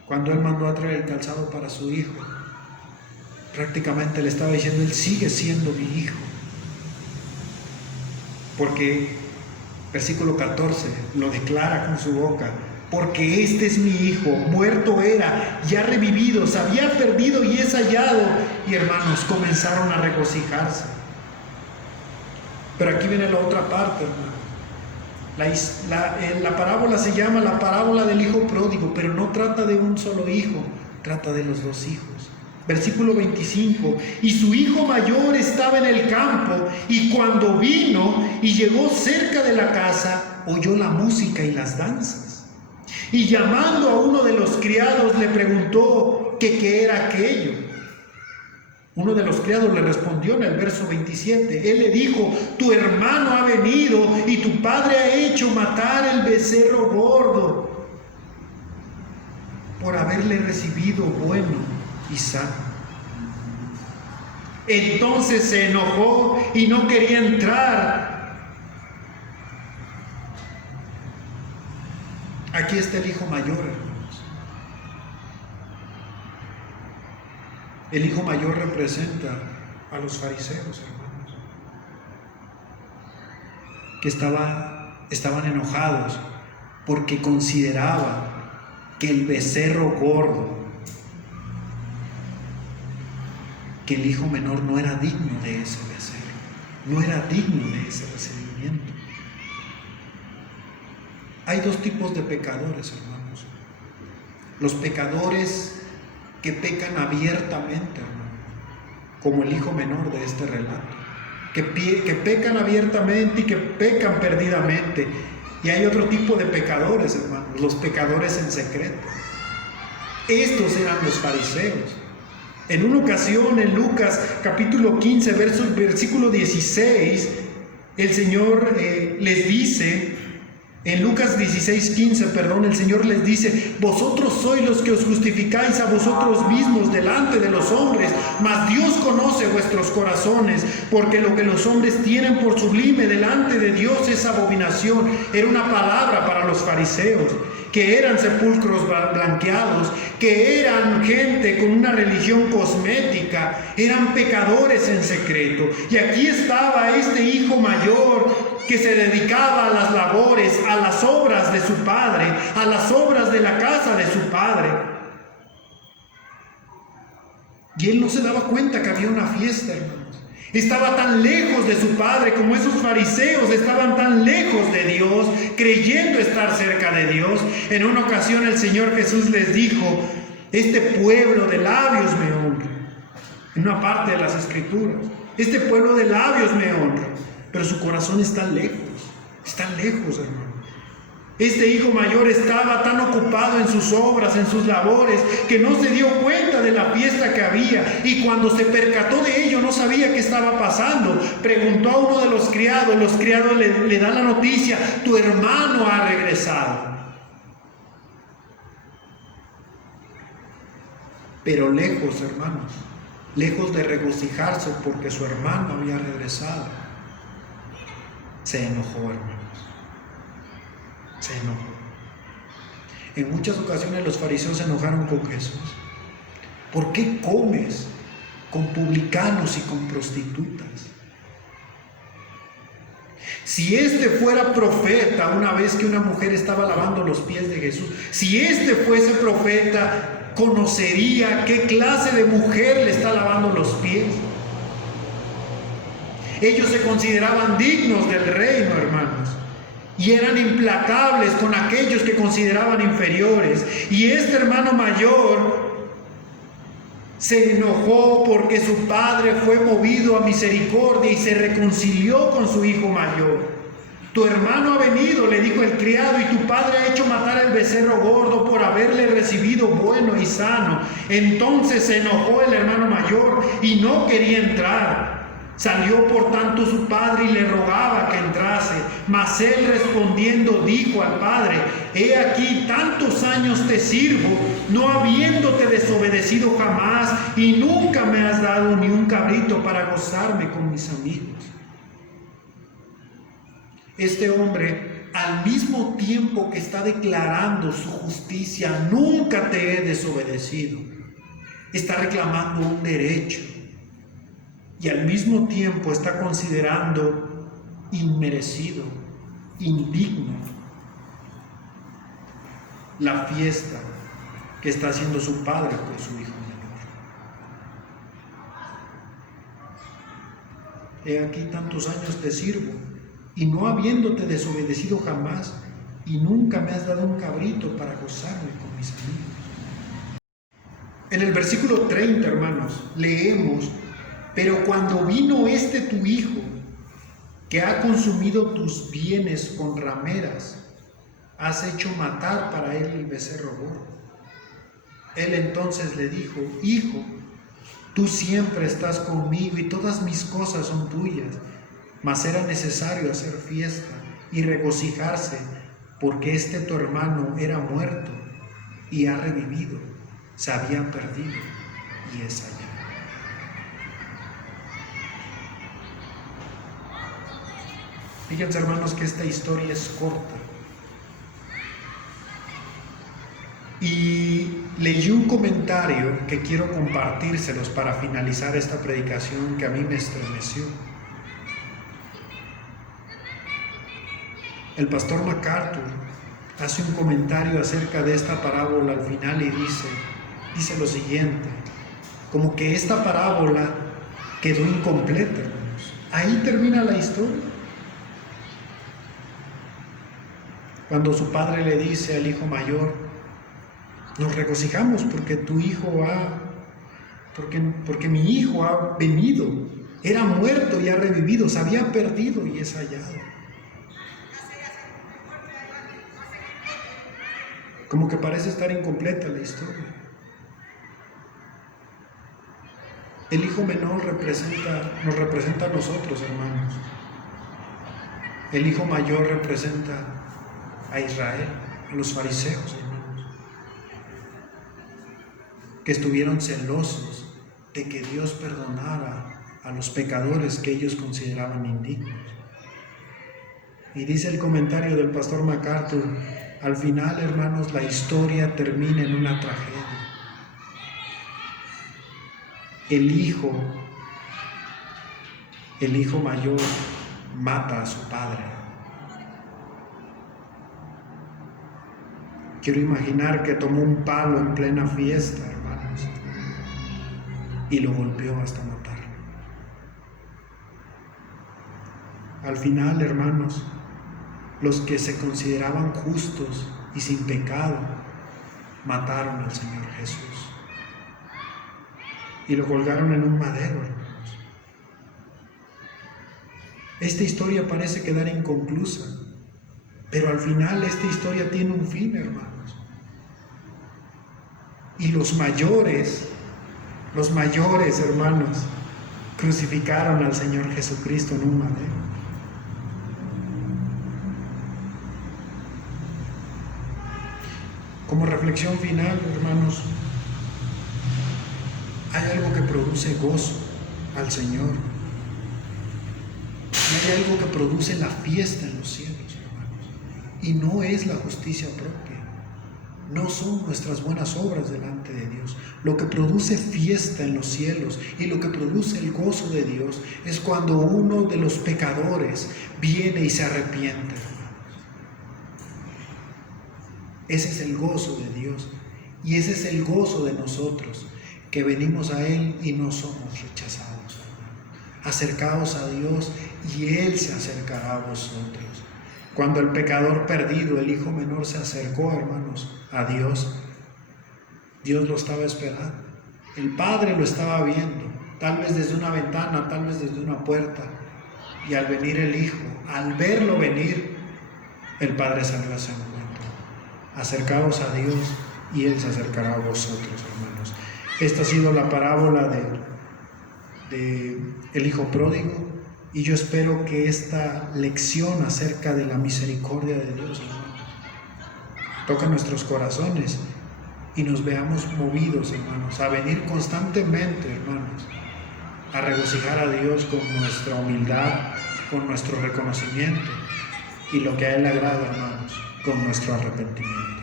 Cuando él mandó a traer el calzado para su hijo, prácticamente le estaba diciendo: él sigue siendo mi hijo. Porque, versículo 14, lo declara con su boca: porque este es mi hijo, muerto era, ya revivido, se había perdido y es hallado. Y hermanos, comenzaron a regocijarse. Pero aquí viene la otra parte, hermano. La parábola se llama la parábola del hijo pródigo, pero no trata de un solo hijo, trata de los dos hijos. Versículo 25: y su hijo mayor estaba en el campo, y cuando vino y llegó cerca de la casa, oyó la música y las danzas. Y llamando a uno de los criados, le preguntó que qué era aquello. Uno de los criados le respondió en el verso 27. Él le dijo: tu hermano ha venido y tu padre ha hecho matar el becerro gordo por haberle recibido bueno y sano. Entonces se enojó y no quería entrar. Aquí está el hijo mayor, hermanos. El hijo mayor representa a los fariseos, hermanos, que estaban enojados porque consideraban que el becerro gordo, que el hijo menor no era digno de ese becerro, no era digno de ese recibimiento. Hay dos tipos de pecadores, hermanos: los pecadores que pecan abiertamente, hermano, como el hijo menor de este relato, que pecan abiertamente y que pecan perdidamente. Y hay otro tipo de pecadores, hermanos, los pecadores en secreto. Estos eran los fariseos. En una ocasión, en Lucas capítulo 15, versículo 16, el Señor les dice, en Lucas 16:15, el Señor les dice: vosotros sois los que os justificáis a vosotros mismos delante de los hombres, mas Dios conoce vuestros corazones, porque lo que los hombres tienen por sublime delante de Dios es abominación. Era una palabra para los fariseos, que eran sepulcros blanqueados, que eran gente con una religión cosmética, eran pecadores en secreto. Y aquí estaba este hijo mayor que se dedicaba a las labores, a las obras de su padre, a las obras de la casa de su padre. Y él no se daba cuenta que había una fiesta, hermanos. Estaba tan lejos de su padre como esos fariseos estaban tan lejos de Dios, creyendo estar cerca de Dios. En una ocasión el Señor Jesús les dijo: este pueblo de labios me honra. En una parte de las Escrituras, este pueblo de labios me honra, pero su corazón está lejos, hermano. Este hijo mayor estaba tan ocupado en sus obras, en sus labores, que no se dio cuenta de la fiesta que había, y cuando se percató de ello no sabía qué estaba pasando. Preguntó a uno de los criados le dan la noticia: tu hermano ha regresado. Pero lejos, hermanos, lejos de regocijarse porque su hermano había regresado, se enojó, hermanos. Se enojó. En muchas ocasiones los fariseos se enojaron con Jesús. ¿Por qué comes con publicanos y con prostitutas? Si este fuera profeta, una vez que una mujer estaba lavando los pies de Jesús, si este fuese profeta, conocería qué clase de mujer le está lavando los pies. Ellos se consideraban dignos del reino, hermanos, y eran implacables con aquellos que consideraban inferiores. Y este hermano mayor Se enojó porque su padre fue movido a misericordia y se reconcilió con su hijo mayor. Tu hermano ha venido, le dijo el criado, y tu padre ha hecho matar al becerro gordo por haberle recibido bueno y sano. Entonces se enojó el hermano mayor y no quería entrar. Salió por tanto su padre y le rogaba que entrase. Mas él respondiendo dijo al padre: he aquí tantos años te sirvo, no habiéndote desobedecido jamás, y nunca me has dado ni un cabrito para gozarme con mis amigos. Este hombre, al mismo tiempo que está declarando su justicia, nunca te he desobedecido, está reclamando un derecho. Y al mismo tiempo está considerando inmerecido, indigno, la fiesta que está haciendo su padre por su hijo menor. He aquí tantos años te sirvo, y no habiéndote desobedecido jamás, y nunca me has dado un cabrito para gozarme con mis amigos. En el versículo 30, hermanos, leemos: pero cuando vino este tu hijo, que ha consumido tus bienes con rameras, has hecho matar para él el becerro gordo. Él entonces le dijo: hijo, tú siempre estás conmigo y todas mis cosas son tuyas, mas era necesario hacer fiesta y regocijarse, porque este tu hermano era muerto y ha revivido, se había perdido y es hallado. Fíjense, hermanos, que esta historia es corta. Y leí un comentario que quiero compartírselos para finalizar esta predicación que a mí me estremeció. El pastor MacArthur hace un comentario acerca de esta parábola al final y dice lo siguiente: como que esta parábola quedó incompleta, hermanos. Ahí termina la historia. Cuando su padre le dice al hijo mayor: nos regocijamos porque tu hijo porque mi hijo ha venido, era muerto y ha revivido, se había perdido y es hallado. Como que parece estar incompleta la historia. El hijo menor nos representa a nosotros, hermanos. El hijo mayor representa a Israel, a los fariseos, hermanos, que estuvieron celosos de que Dios perdonara a los pecadores que ellos consideraban indignos. Y dice el comentario del pastor MacArthur: al final, hermanos, la historia termina en una tragedia. El hijo mayor mata a su padre. Quiero imaginar que tomó un palo en plena fiesta, hermanos, y lo golpeó hasta matarlo. Al final, hermanos, los que se consideraban justos y sin pecado mataron al Señor Jesús y lo colgaron en un madero, hermanos. Esta historia parece quedar inconclusa, pero al final esta historia tiene un fin, hermanos. Y los mayores, hermanos, crucificaron al Señor Jesucristo en un madero. Como reflexión final, hermanos, hay algo que produce gozo al Señor. Y hay algo que produce la fiesta en los cielos, hermanos. Y no es la justicia propia. No son nuestras buenas obras delante de Dios. Lo que produce fiesta en los cielos y lo que produce el gozo de Dios es cuando uno de los pecadores viene y se arrepiente. Ese es el gozo de Dios y ese es el gozo de nosotros, que venimos a Él y no somos rechazados. Acercaos a Dios y Él se acercará a vosotros. Cuando el pecador perdido, el hijo menor, se acercó, hermanos, a Dios, Dios lo estaba esperando. El Padre lo estaba viendo, tal vez desde una ventana, tal vez desde una puerta. Y al venir el Hijo, al verlo venir, el Padre salió a su encuentro. Acercaos a Dios y Él se acercará a vosotros, hermanos. Esta ha sido la parábola de el Hijo pródigo, y yo espero que esta lección acerca de la misericordia de Dios, hermanos, toque nuestros corazones y nos veamos movidos, hermanos, a venir constantemente, hermanos, a regocijar a Dios con nuestra humildad, con nuestro reconocimiento y lo que a Él le agrada, hermanos, con nuestro arrepentimiento.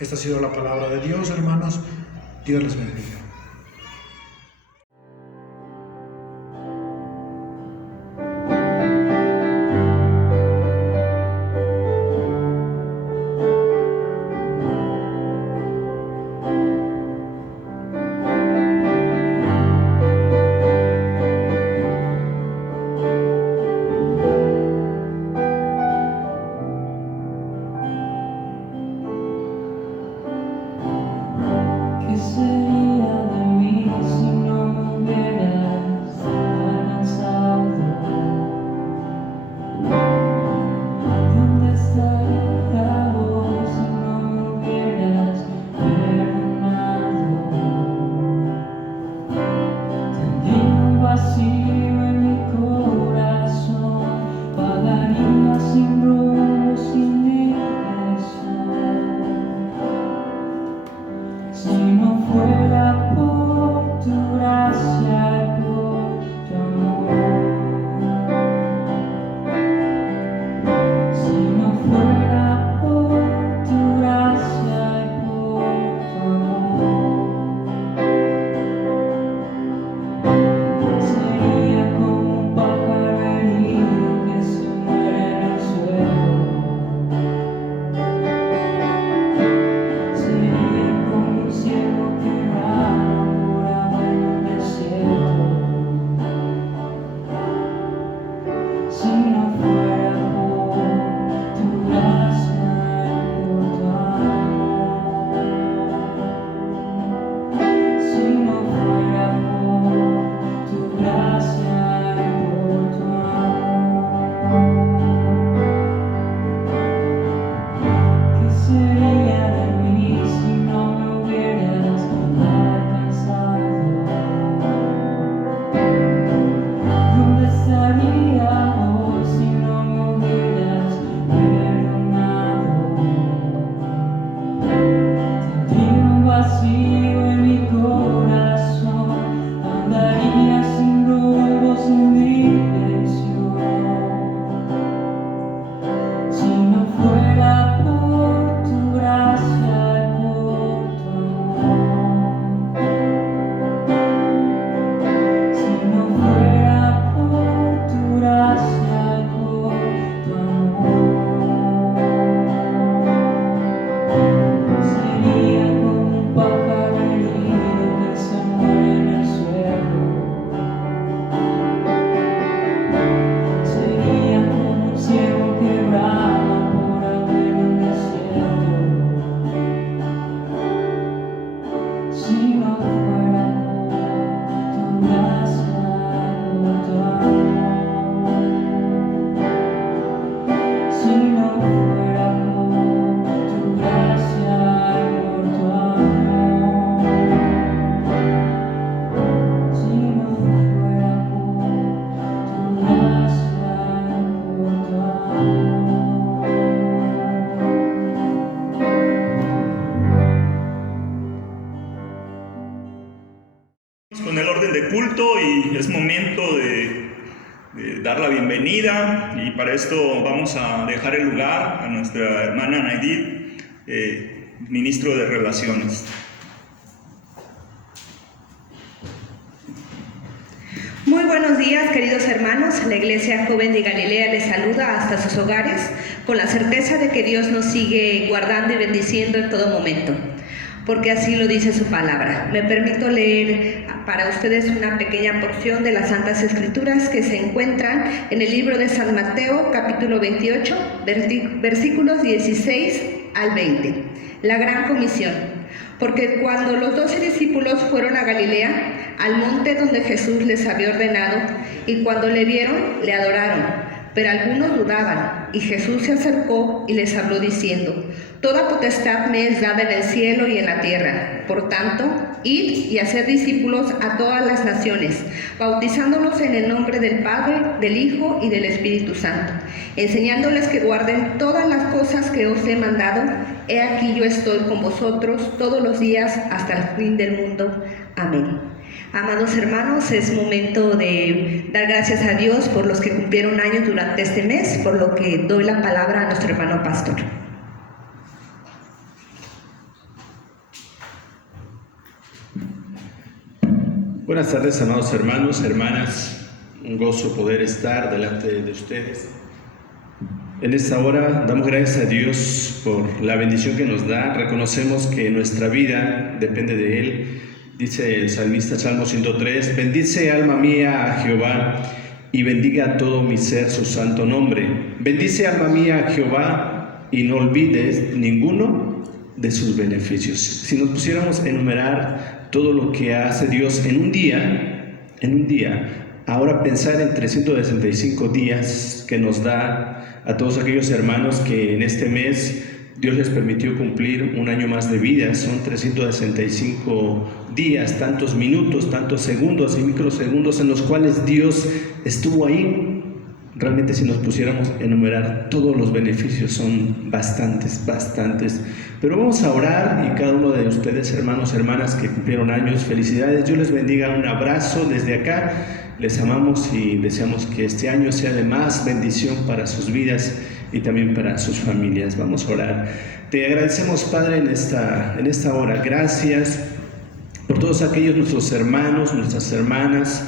Esta ha sido la palabra de Dios, hermanos. Dios les bendiga. ¿Qué sería de mí si no me hubieras alcanzado? ¿Dónde estaría hoy si no me hubieras perdonado? Tendría un vacío en mi corazón, vagaría sin rumbo, sin dirección. Si no fuera por tu gracia y por tu amor, si no fuera por tu gracia y por tu amor, sería como un pájaro herido que se muere en el suelo. Sería como un ciego que brama por agua en un desierto. Si no fuera por tu gracia y por tu amor, si no fuera por tu gracia y por tu amor, ¿qué sería de mí si no me hubieras alcanzado? ¿Dónde estaría hoy si no me hubieras perdonado? Tendría un vacío en mi corazón, andaría sin rumbo, sin dirección. Si no fuera por tu gracia y por tu amor, si no fuera por tu gracia y por tu amor, sería como un pájaro herido que se muere en el suelo. Sería como un ciego que brama por agua en un desierto. Si no fuera por tu gracia y por tu amor, si no fuera por tu gracia y por tu amor, si no fuera por tu gracia y por tu amor. Con el orden de culto y es momento de dar la bienvenida, y para esto vamos a dejar el lugar a nuestra hermana Naidit, ministro de Relaciones. Muy buenos días, queridos hermanos. La Iglesia Joven de Galilea les saluda hasta sus hogares con la certeza de que Dios nos sigue guardando y bendiciendo en todo momento, porque así lo dice su palabra. Me permito leer para ustedes una pequeña porción de las Santas Escrituras que se encuentran en el libro de San Mateo, capítulo 28, versículos 16 al 20. La Gran Comisión. Porque cuando los 12 discípulos fueron a Galilea, al monte donde Jesús les había ordenado, y cuando le vieron, le adoraron. Pero algunos dudaban, y Jesús se acercó y les habló diciendo: Toda potestad me es dada en el cielo y en la tierra. Por tanto, id y haced discípulos a todas las naciones, bautizándolos en el nombre del Padre, del Hijo y del Espíritu Santo, enseñándoles que guarden todas las cosas que os he mandado. He aquí yo estoy con vosotros todos los días hasta el fin del mundo. Amén. Amados hermanos, es momento de dar gracias a Dios por los que cumplieron años durante este mes, por lo que doy la palabra a nuestro hermano pastor. Buenas tardes, amados hermanos, hermanas. Un gozo poder estar delante de ustedes. En esta hora damos gracias a Dios por la bendición que nos da. Reconocemos que nuestra vida depende de Él. Dice el salmista, Salmo 103, bendice alma mía a Jehová y bendiga todo mi ser su santo nombre. Bendice alma mía a Jehová y no olvides ninguno de sus beneficios. Si nos pusiéramos a enumerar todo lo que hace Dios en un día, ahora pensar en 365 días que nos da a todos aquellos hermanos que en este mes Dios les permitió cumplir un año más de vida. Son 365 días, tantos minutos, tantos segundos y microsegundos en los cuales Dios estuvo ahí. Realmente si nos pusiéramos a enumerar todos los beneficios son bastantes. Pero vamos a orar y cada uno de ustedes, hermanos, hermanas que cumplieron años, felicidades. Dios les bendiga, un abrazo desde acá. Les amamos y deseamos que este año sea de más bendición para sus vidas y también para sus familias. Vamos a orar. Te agradecemos, Padre, en esta hora. Gracias por todos aquellos nuestros hermanos, nuestras hermanas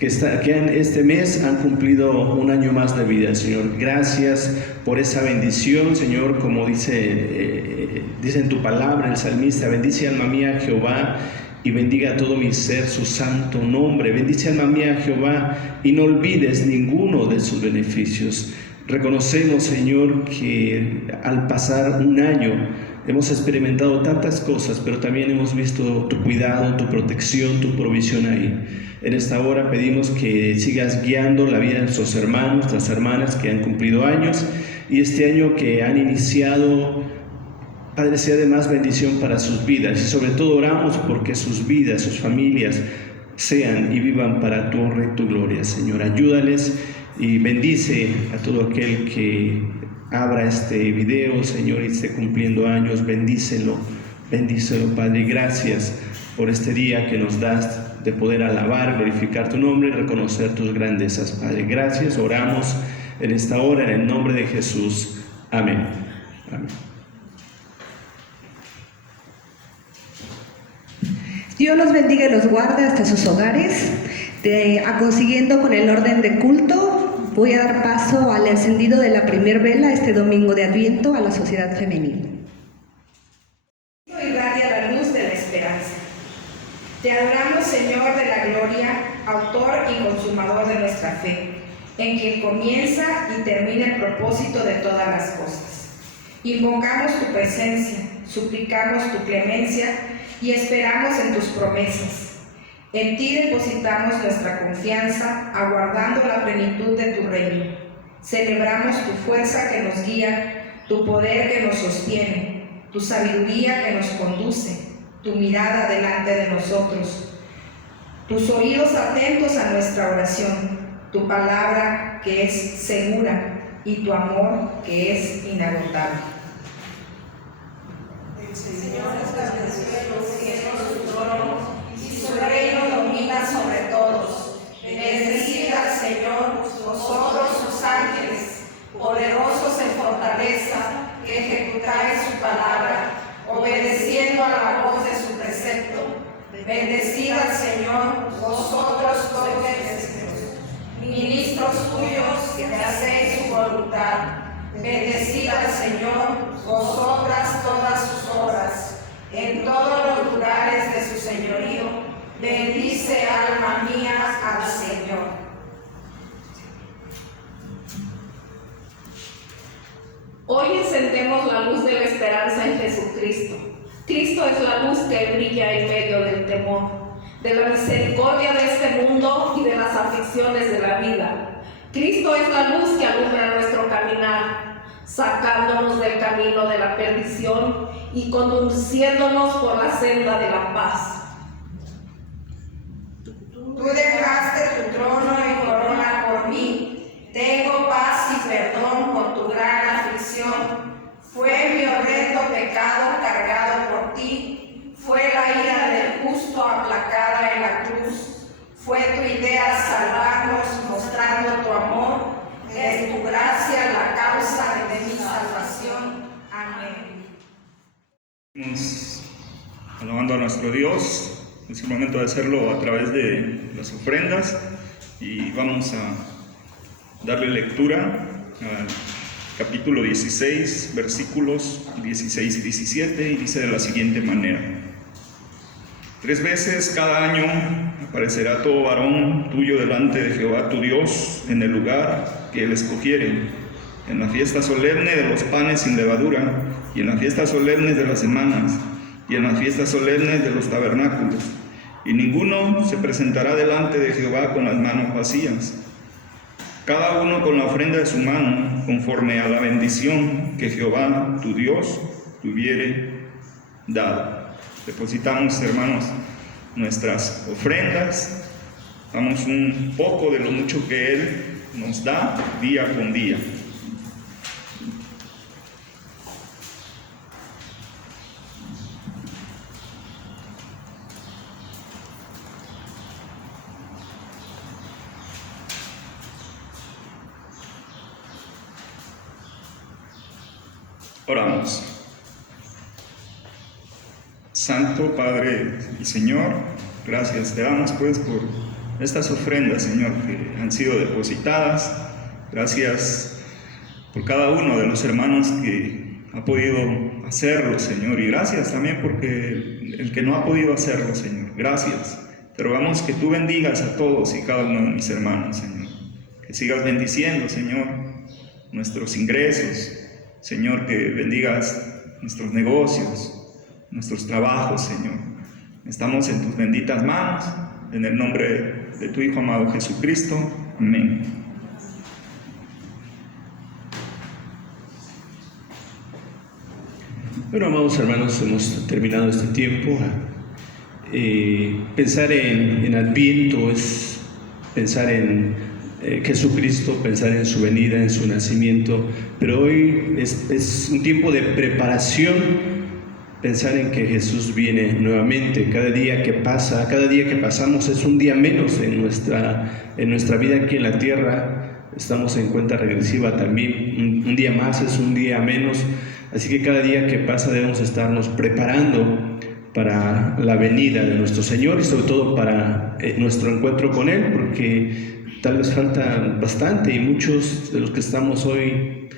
que este mes han cumplido un año más de vida, Señor. Gracias por esa bendición, Señor, como dice en tu palabra el salmista: bendice alma mía a Jehová y bendiga todo mi ser su santo nombre. Bendice alma mía a Jehová y no olvides ninguno de sus beneficios. Reconocemos, Señor, que al pasar un año hemos experimentado tantas cosas, pero también hemos visto tu cuidado, tu protección, tu provisión ahí. En esta hora pedimos que sigas guiando la vida de nuestros hermanos, nuestras hermanas que han cumplido años, y este año que han iniciado, Padre, sea de más bendición para sus vidas, y sobre todo oramos porque sus vidas, sus familias sean y vivan para tu honra y tu gloria, Señor. Ayúdales y bendice a todo aquel que abra este video, Señor, y esté cumpliendo años. Bendícelo, Padre. Y gracias por este día que nos das de poder alabar, glorificar tu nombre y reconocer tus grandezas, Padre. Gracias, oramos en esta hora en el nombre de Jesús. Amén. Amén. Dios los bendiga y los guarde hasta sus hogares. Consiguiendo con el orden de culto, voy a dar paso al encendido de la primer vela este domingo de Adviento a la sociedad femenil. Irradia la luz de la esperanza. Te adoramos, Señor de la gloria, autor y consumador de nuestra fe, en quien comienza y termina el propósito de todas las cosas. Invocamos tu presencia, suplicamos tu clemencia y esperamos en tus promesas. En ti depositamos nuestra confianza, aguardando la plenitud de tu reino. Celebramos tu fuerza que nos guía, tu poder que nos sostiene, tu sabiduría que nos conduce, tu mirada delante de nosotros, tus oídos atentos a nuestra oración, tu palabra que es segura y tu amor que es inagotable. El Señor estableció los cielos su trono y su reino domina sobre todos. Bendecid al Señor, vosotros sus ángeles, poderosos en fortaleza, que ejecutáis su palabra, obedeciendo a la voz de su precepto. Bendecid al Señor, vosotros todos ministros tuyos que hacéis su voluntad. Bendecid al Señor, vosotras todas sus obras, en todos los lugares de su señorío. Bendice alma mía al Señor. Hoy encendemos la luz de la esperanza en Jesucristo. Cristo es la luz que brilla en medio del temor, de la misericordia de este mundo y de las aflicciones de la vida. Cristo es la luz que alumbra nuestro caminar, sacándonos del camino de la perdición y conduciéndonos por la senda de la paz. Tú dejaste tu trono y corona por mí. Tengo paz y perdón por tu gran aflicción. Fue mi horrendo pecado cargado por ti. Fue la ira del justo aplacada en la cruz. Fue tu idea salvarnos mostrando tu amor. Es tu gracia la causa de mi salvación. Amén. Estamos alabando a nuestro Dios. Es el momento de hacerlo a través de las ofrendas y vamos a darle lectura al capítulo 16, versículos 16 y 17, y dice de la siguiente manera: 3 veces cada año aparecerá todo varón tuyo delante de Jehová tu Dios en el lugar que él escogiere, en la fiesta solemne de los panes sin levadura, y en las fiestas solemnes de las semanas, y en las fiestas solemnes de los tabernáculos, y ninguno se presentará delante de Jehová con las manos vacías, cada uno con la ofrenda de su mano, conforme a la bendición que Jehová tu Dios te hubiere dado. Depositamos, hermanos, nuestras ofrendas, damos un poco de lo mucho que Él nos da día con día. Oramos. Santo Padre y Señor, gracias te damos pues por estas ofrendas, Señor, que han sido depositadas. Gracias por cada uno de los hermanos que ha podido hacerlo, Señor, y gracias también porque el que no ha podido hacerlo, Señor. Gracias. Te rogamos que tú bendigas a todos y cada uno de mis hermanos, Señor. Que sigas bendiciendo, Señor, nuestros ingresos. Señor, que bendigas nuestros negocios, nuestros trabajos, Señor. Estamos en tus benditas manos, en el nombre de tu Hijo amado Jesucristo. Amén. Bueno, amados hermanos, hemos terminado este tiempo. Pensar en Adviento es pensar en Jesucristo, pensar en su venida, en su nacimiento, pero hoy es un tiempo de preparación, pensar en que Jesús viene nuevamente. Cada día que pasa, cada día que pasamos es un día menos en nuestra vida aquí en la tierra. Estamos en cuenta regresiva también, un día más es un día menos, así que cada día que pasa debemos estarnos preparando para la venida de nuestro Señor y sobre todo para nuestro encuentro con Él, porque tal vez falta bastante y muchos de los que estamos hoy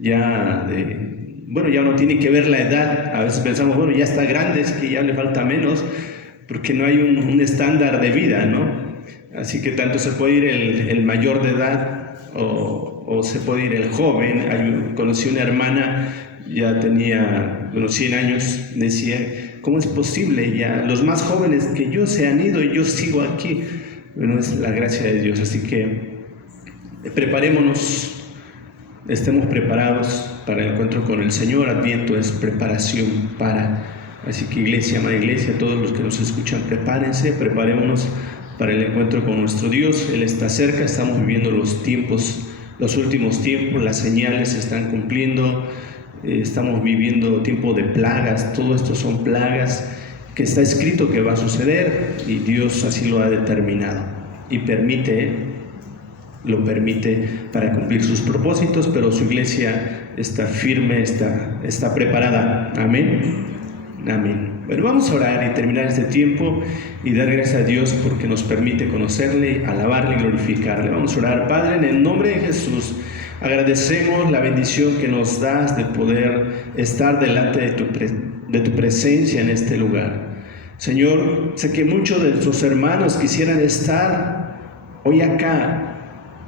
ya no tiene que ver la edad. A veces pensamos, bueno, ya está grande, es que ya le falta menos, porque no hay un estándar de vida, ¿no? Así que tanto se puede ir el mayor de edad o se puede ir el joven. Conocí una hermana, ya tenía unos 100 años, decía, ¿cómo es posible? Ya los más jóvenes que yo se han ido y yo sigo aquí. Bueno, es la gracia de Dios, así que preparémonos, estemos preparados para el encuentro con el Señor. Adviento es preparación para, así que iglesia, amada iglesia, todos los que nos escuchan, prepárense, preparémonos para el encuentro con nuestro Dios. Él está cerca, estamos viviendo los últimos tiempos, las señales se están cumpliendo, estamos viviendo tiempo de plagas, todo esto son plagas que está escrito que va a suceder y Dios así lo ha determinado y lo permite para cumplir sus propósitos, pero su iglesia está firme, está preparada. Amén. Amén. Bueno, vamos a orar y terminar este tiempo y dar gracias a Dios porque nos permite conocerle, alabarle y glorificarle. Vamos a orar. Padre, en el nombre de Jesús, agradecemos la bendición que nos das de poder estar delante de tu presencia en este lugar. Señor, sé que muchos de nuestros hermanos quisieran estar hoy acá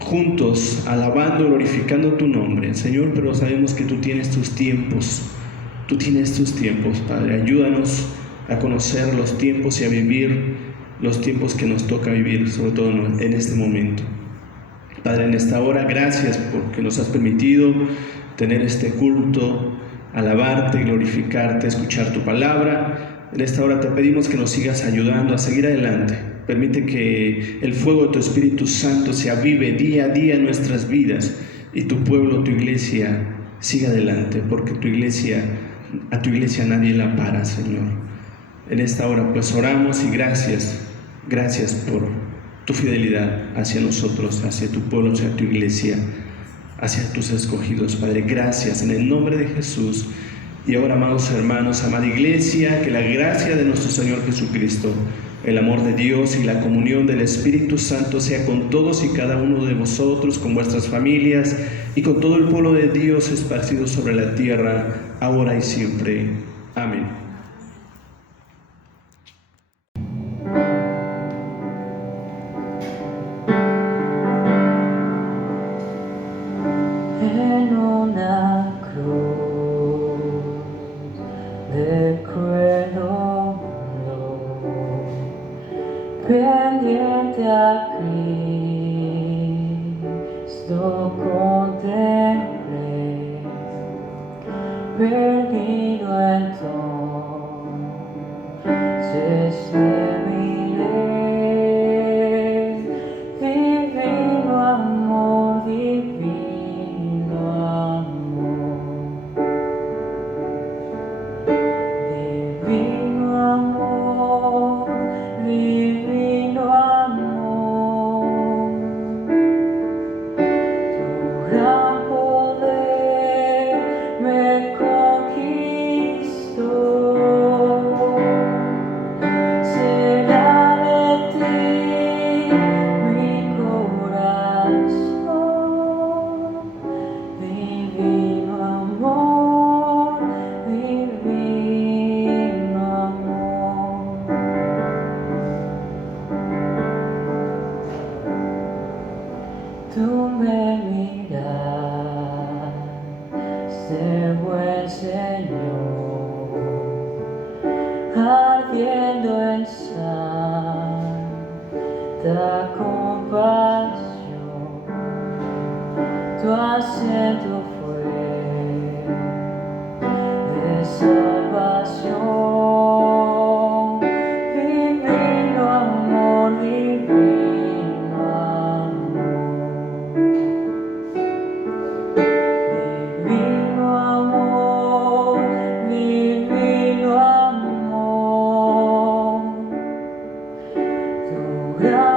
juntos, alabando, glorificando tu nombre, Señor, pero sabemos que tú tienes tus tiempos. Tú tienes tus tiempos, Padre. Ayúdanos a conocer los tiempos y a vivir los tiempos que nos toca vivir, sobre todo en este momento. Padre, en esta hora, gracias porque nos has permitido tener este culto, alabarte, glorificarte, escuchar tu palabra. En esta hora te pedimos que nos sigas ayudando a seguir adelante. Permite que el fuego de tu Espíritu Santo se avive día a día en nuestras vidas y tu pueblo, tu iglesia, siga adelante, porque a tu iglesia nadie la para, Señor. En esta hora pues oramos y gracias por tu fidelidad hacia nosotros, hacia tu pueblo, hacia tu iglesia, hacia tus escogidos, Padre. Gracias en el nombre de Jesús. Y ahora, amados hermanos, amada iglesia, que la gracia de nuestro Señor Jesucristo, el amor de Dios y la comunión del Espíritu Santo sea con todos y cada uno de vosotros, con vuestras familias y con todo el pueblo de Dios esparcido sobre la tierra, ahora y siempre. Amén. En una cruz de cruel dolor, pendiente a Cristo contemplé, perdido entonces le miré, divino amor, divino amor, divino amor, divino amor, tu gran poder me conquistó. Será de ti mi corazón, divino amor, divino amor. Tú me miraste, buen Señor, ardiendo en santa compasión. Tu acento fue de salvación, divino amor, divino amor, divino amor, divino amor, tu gran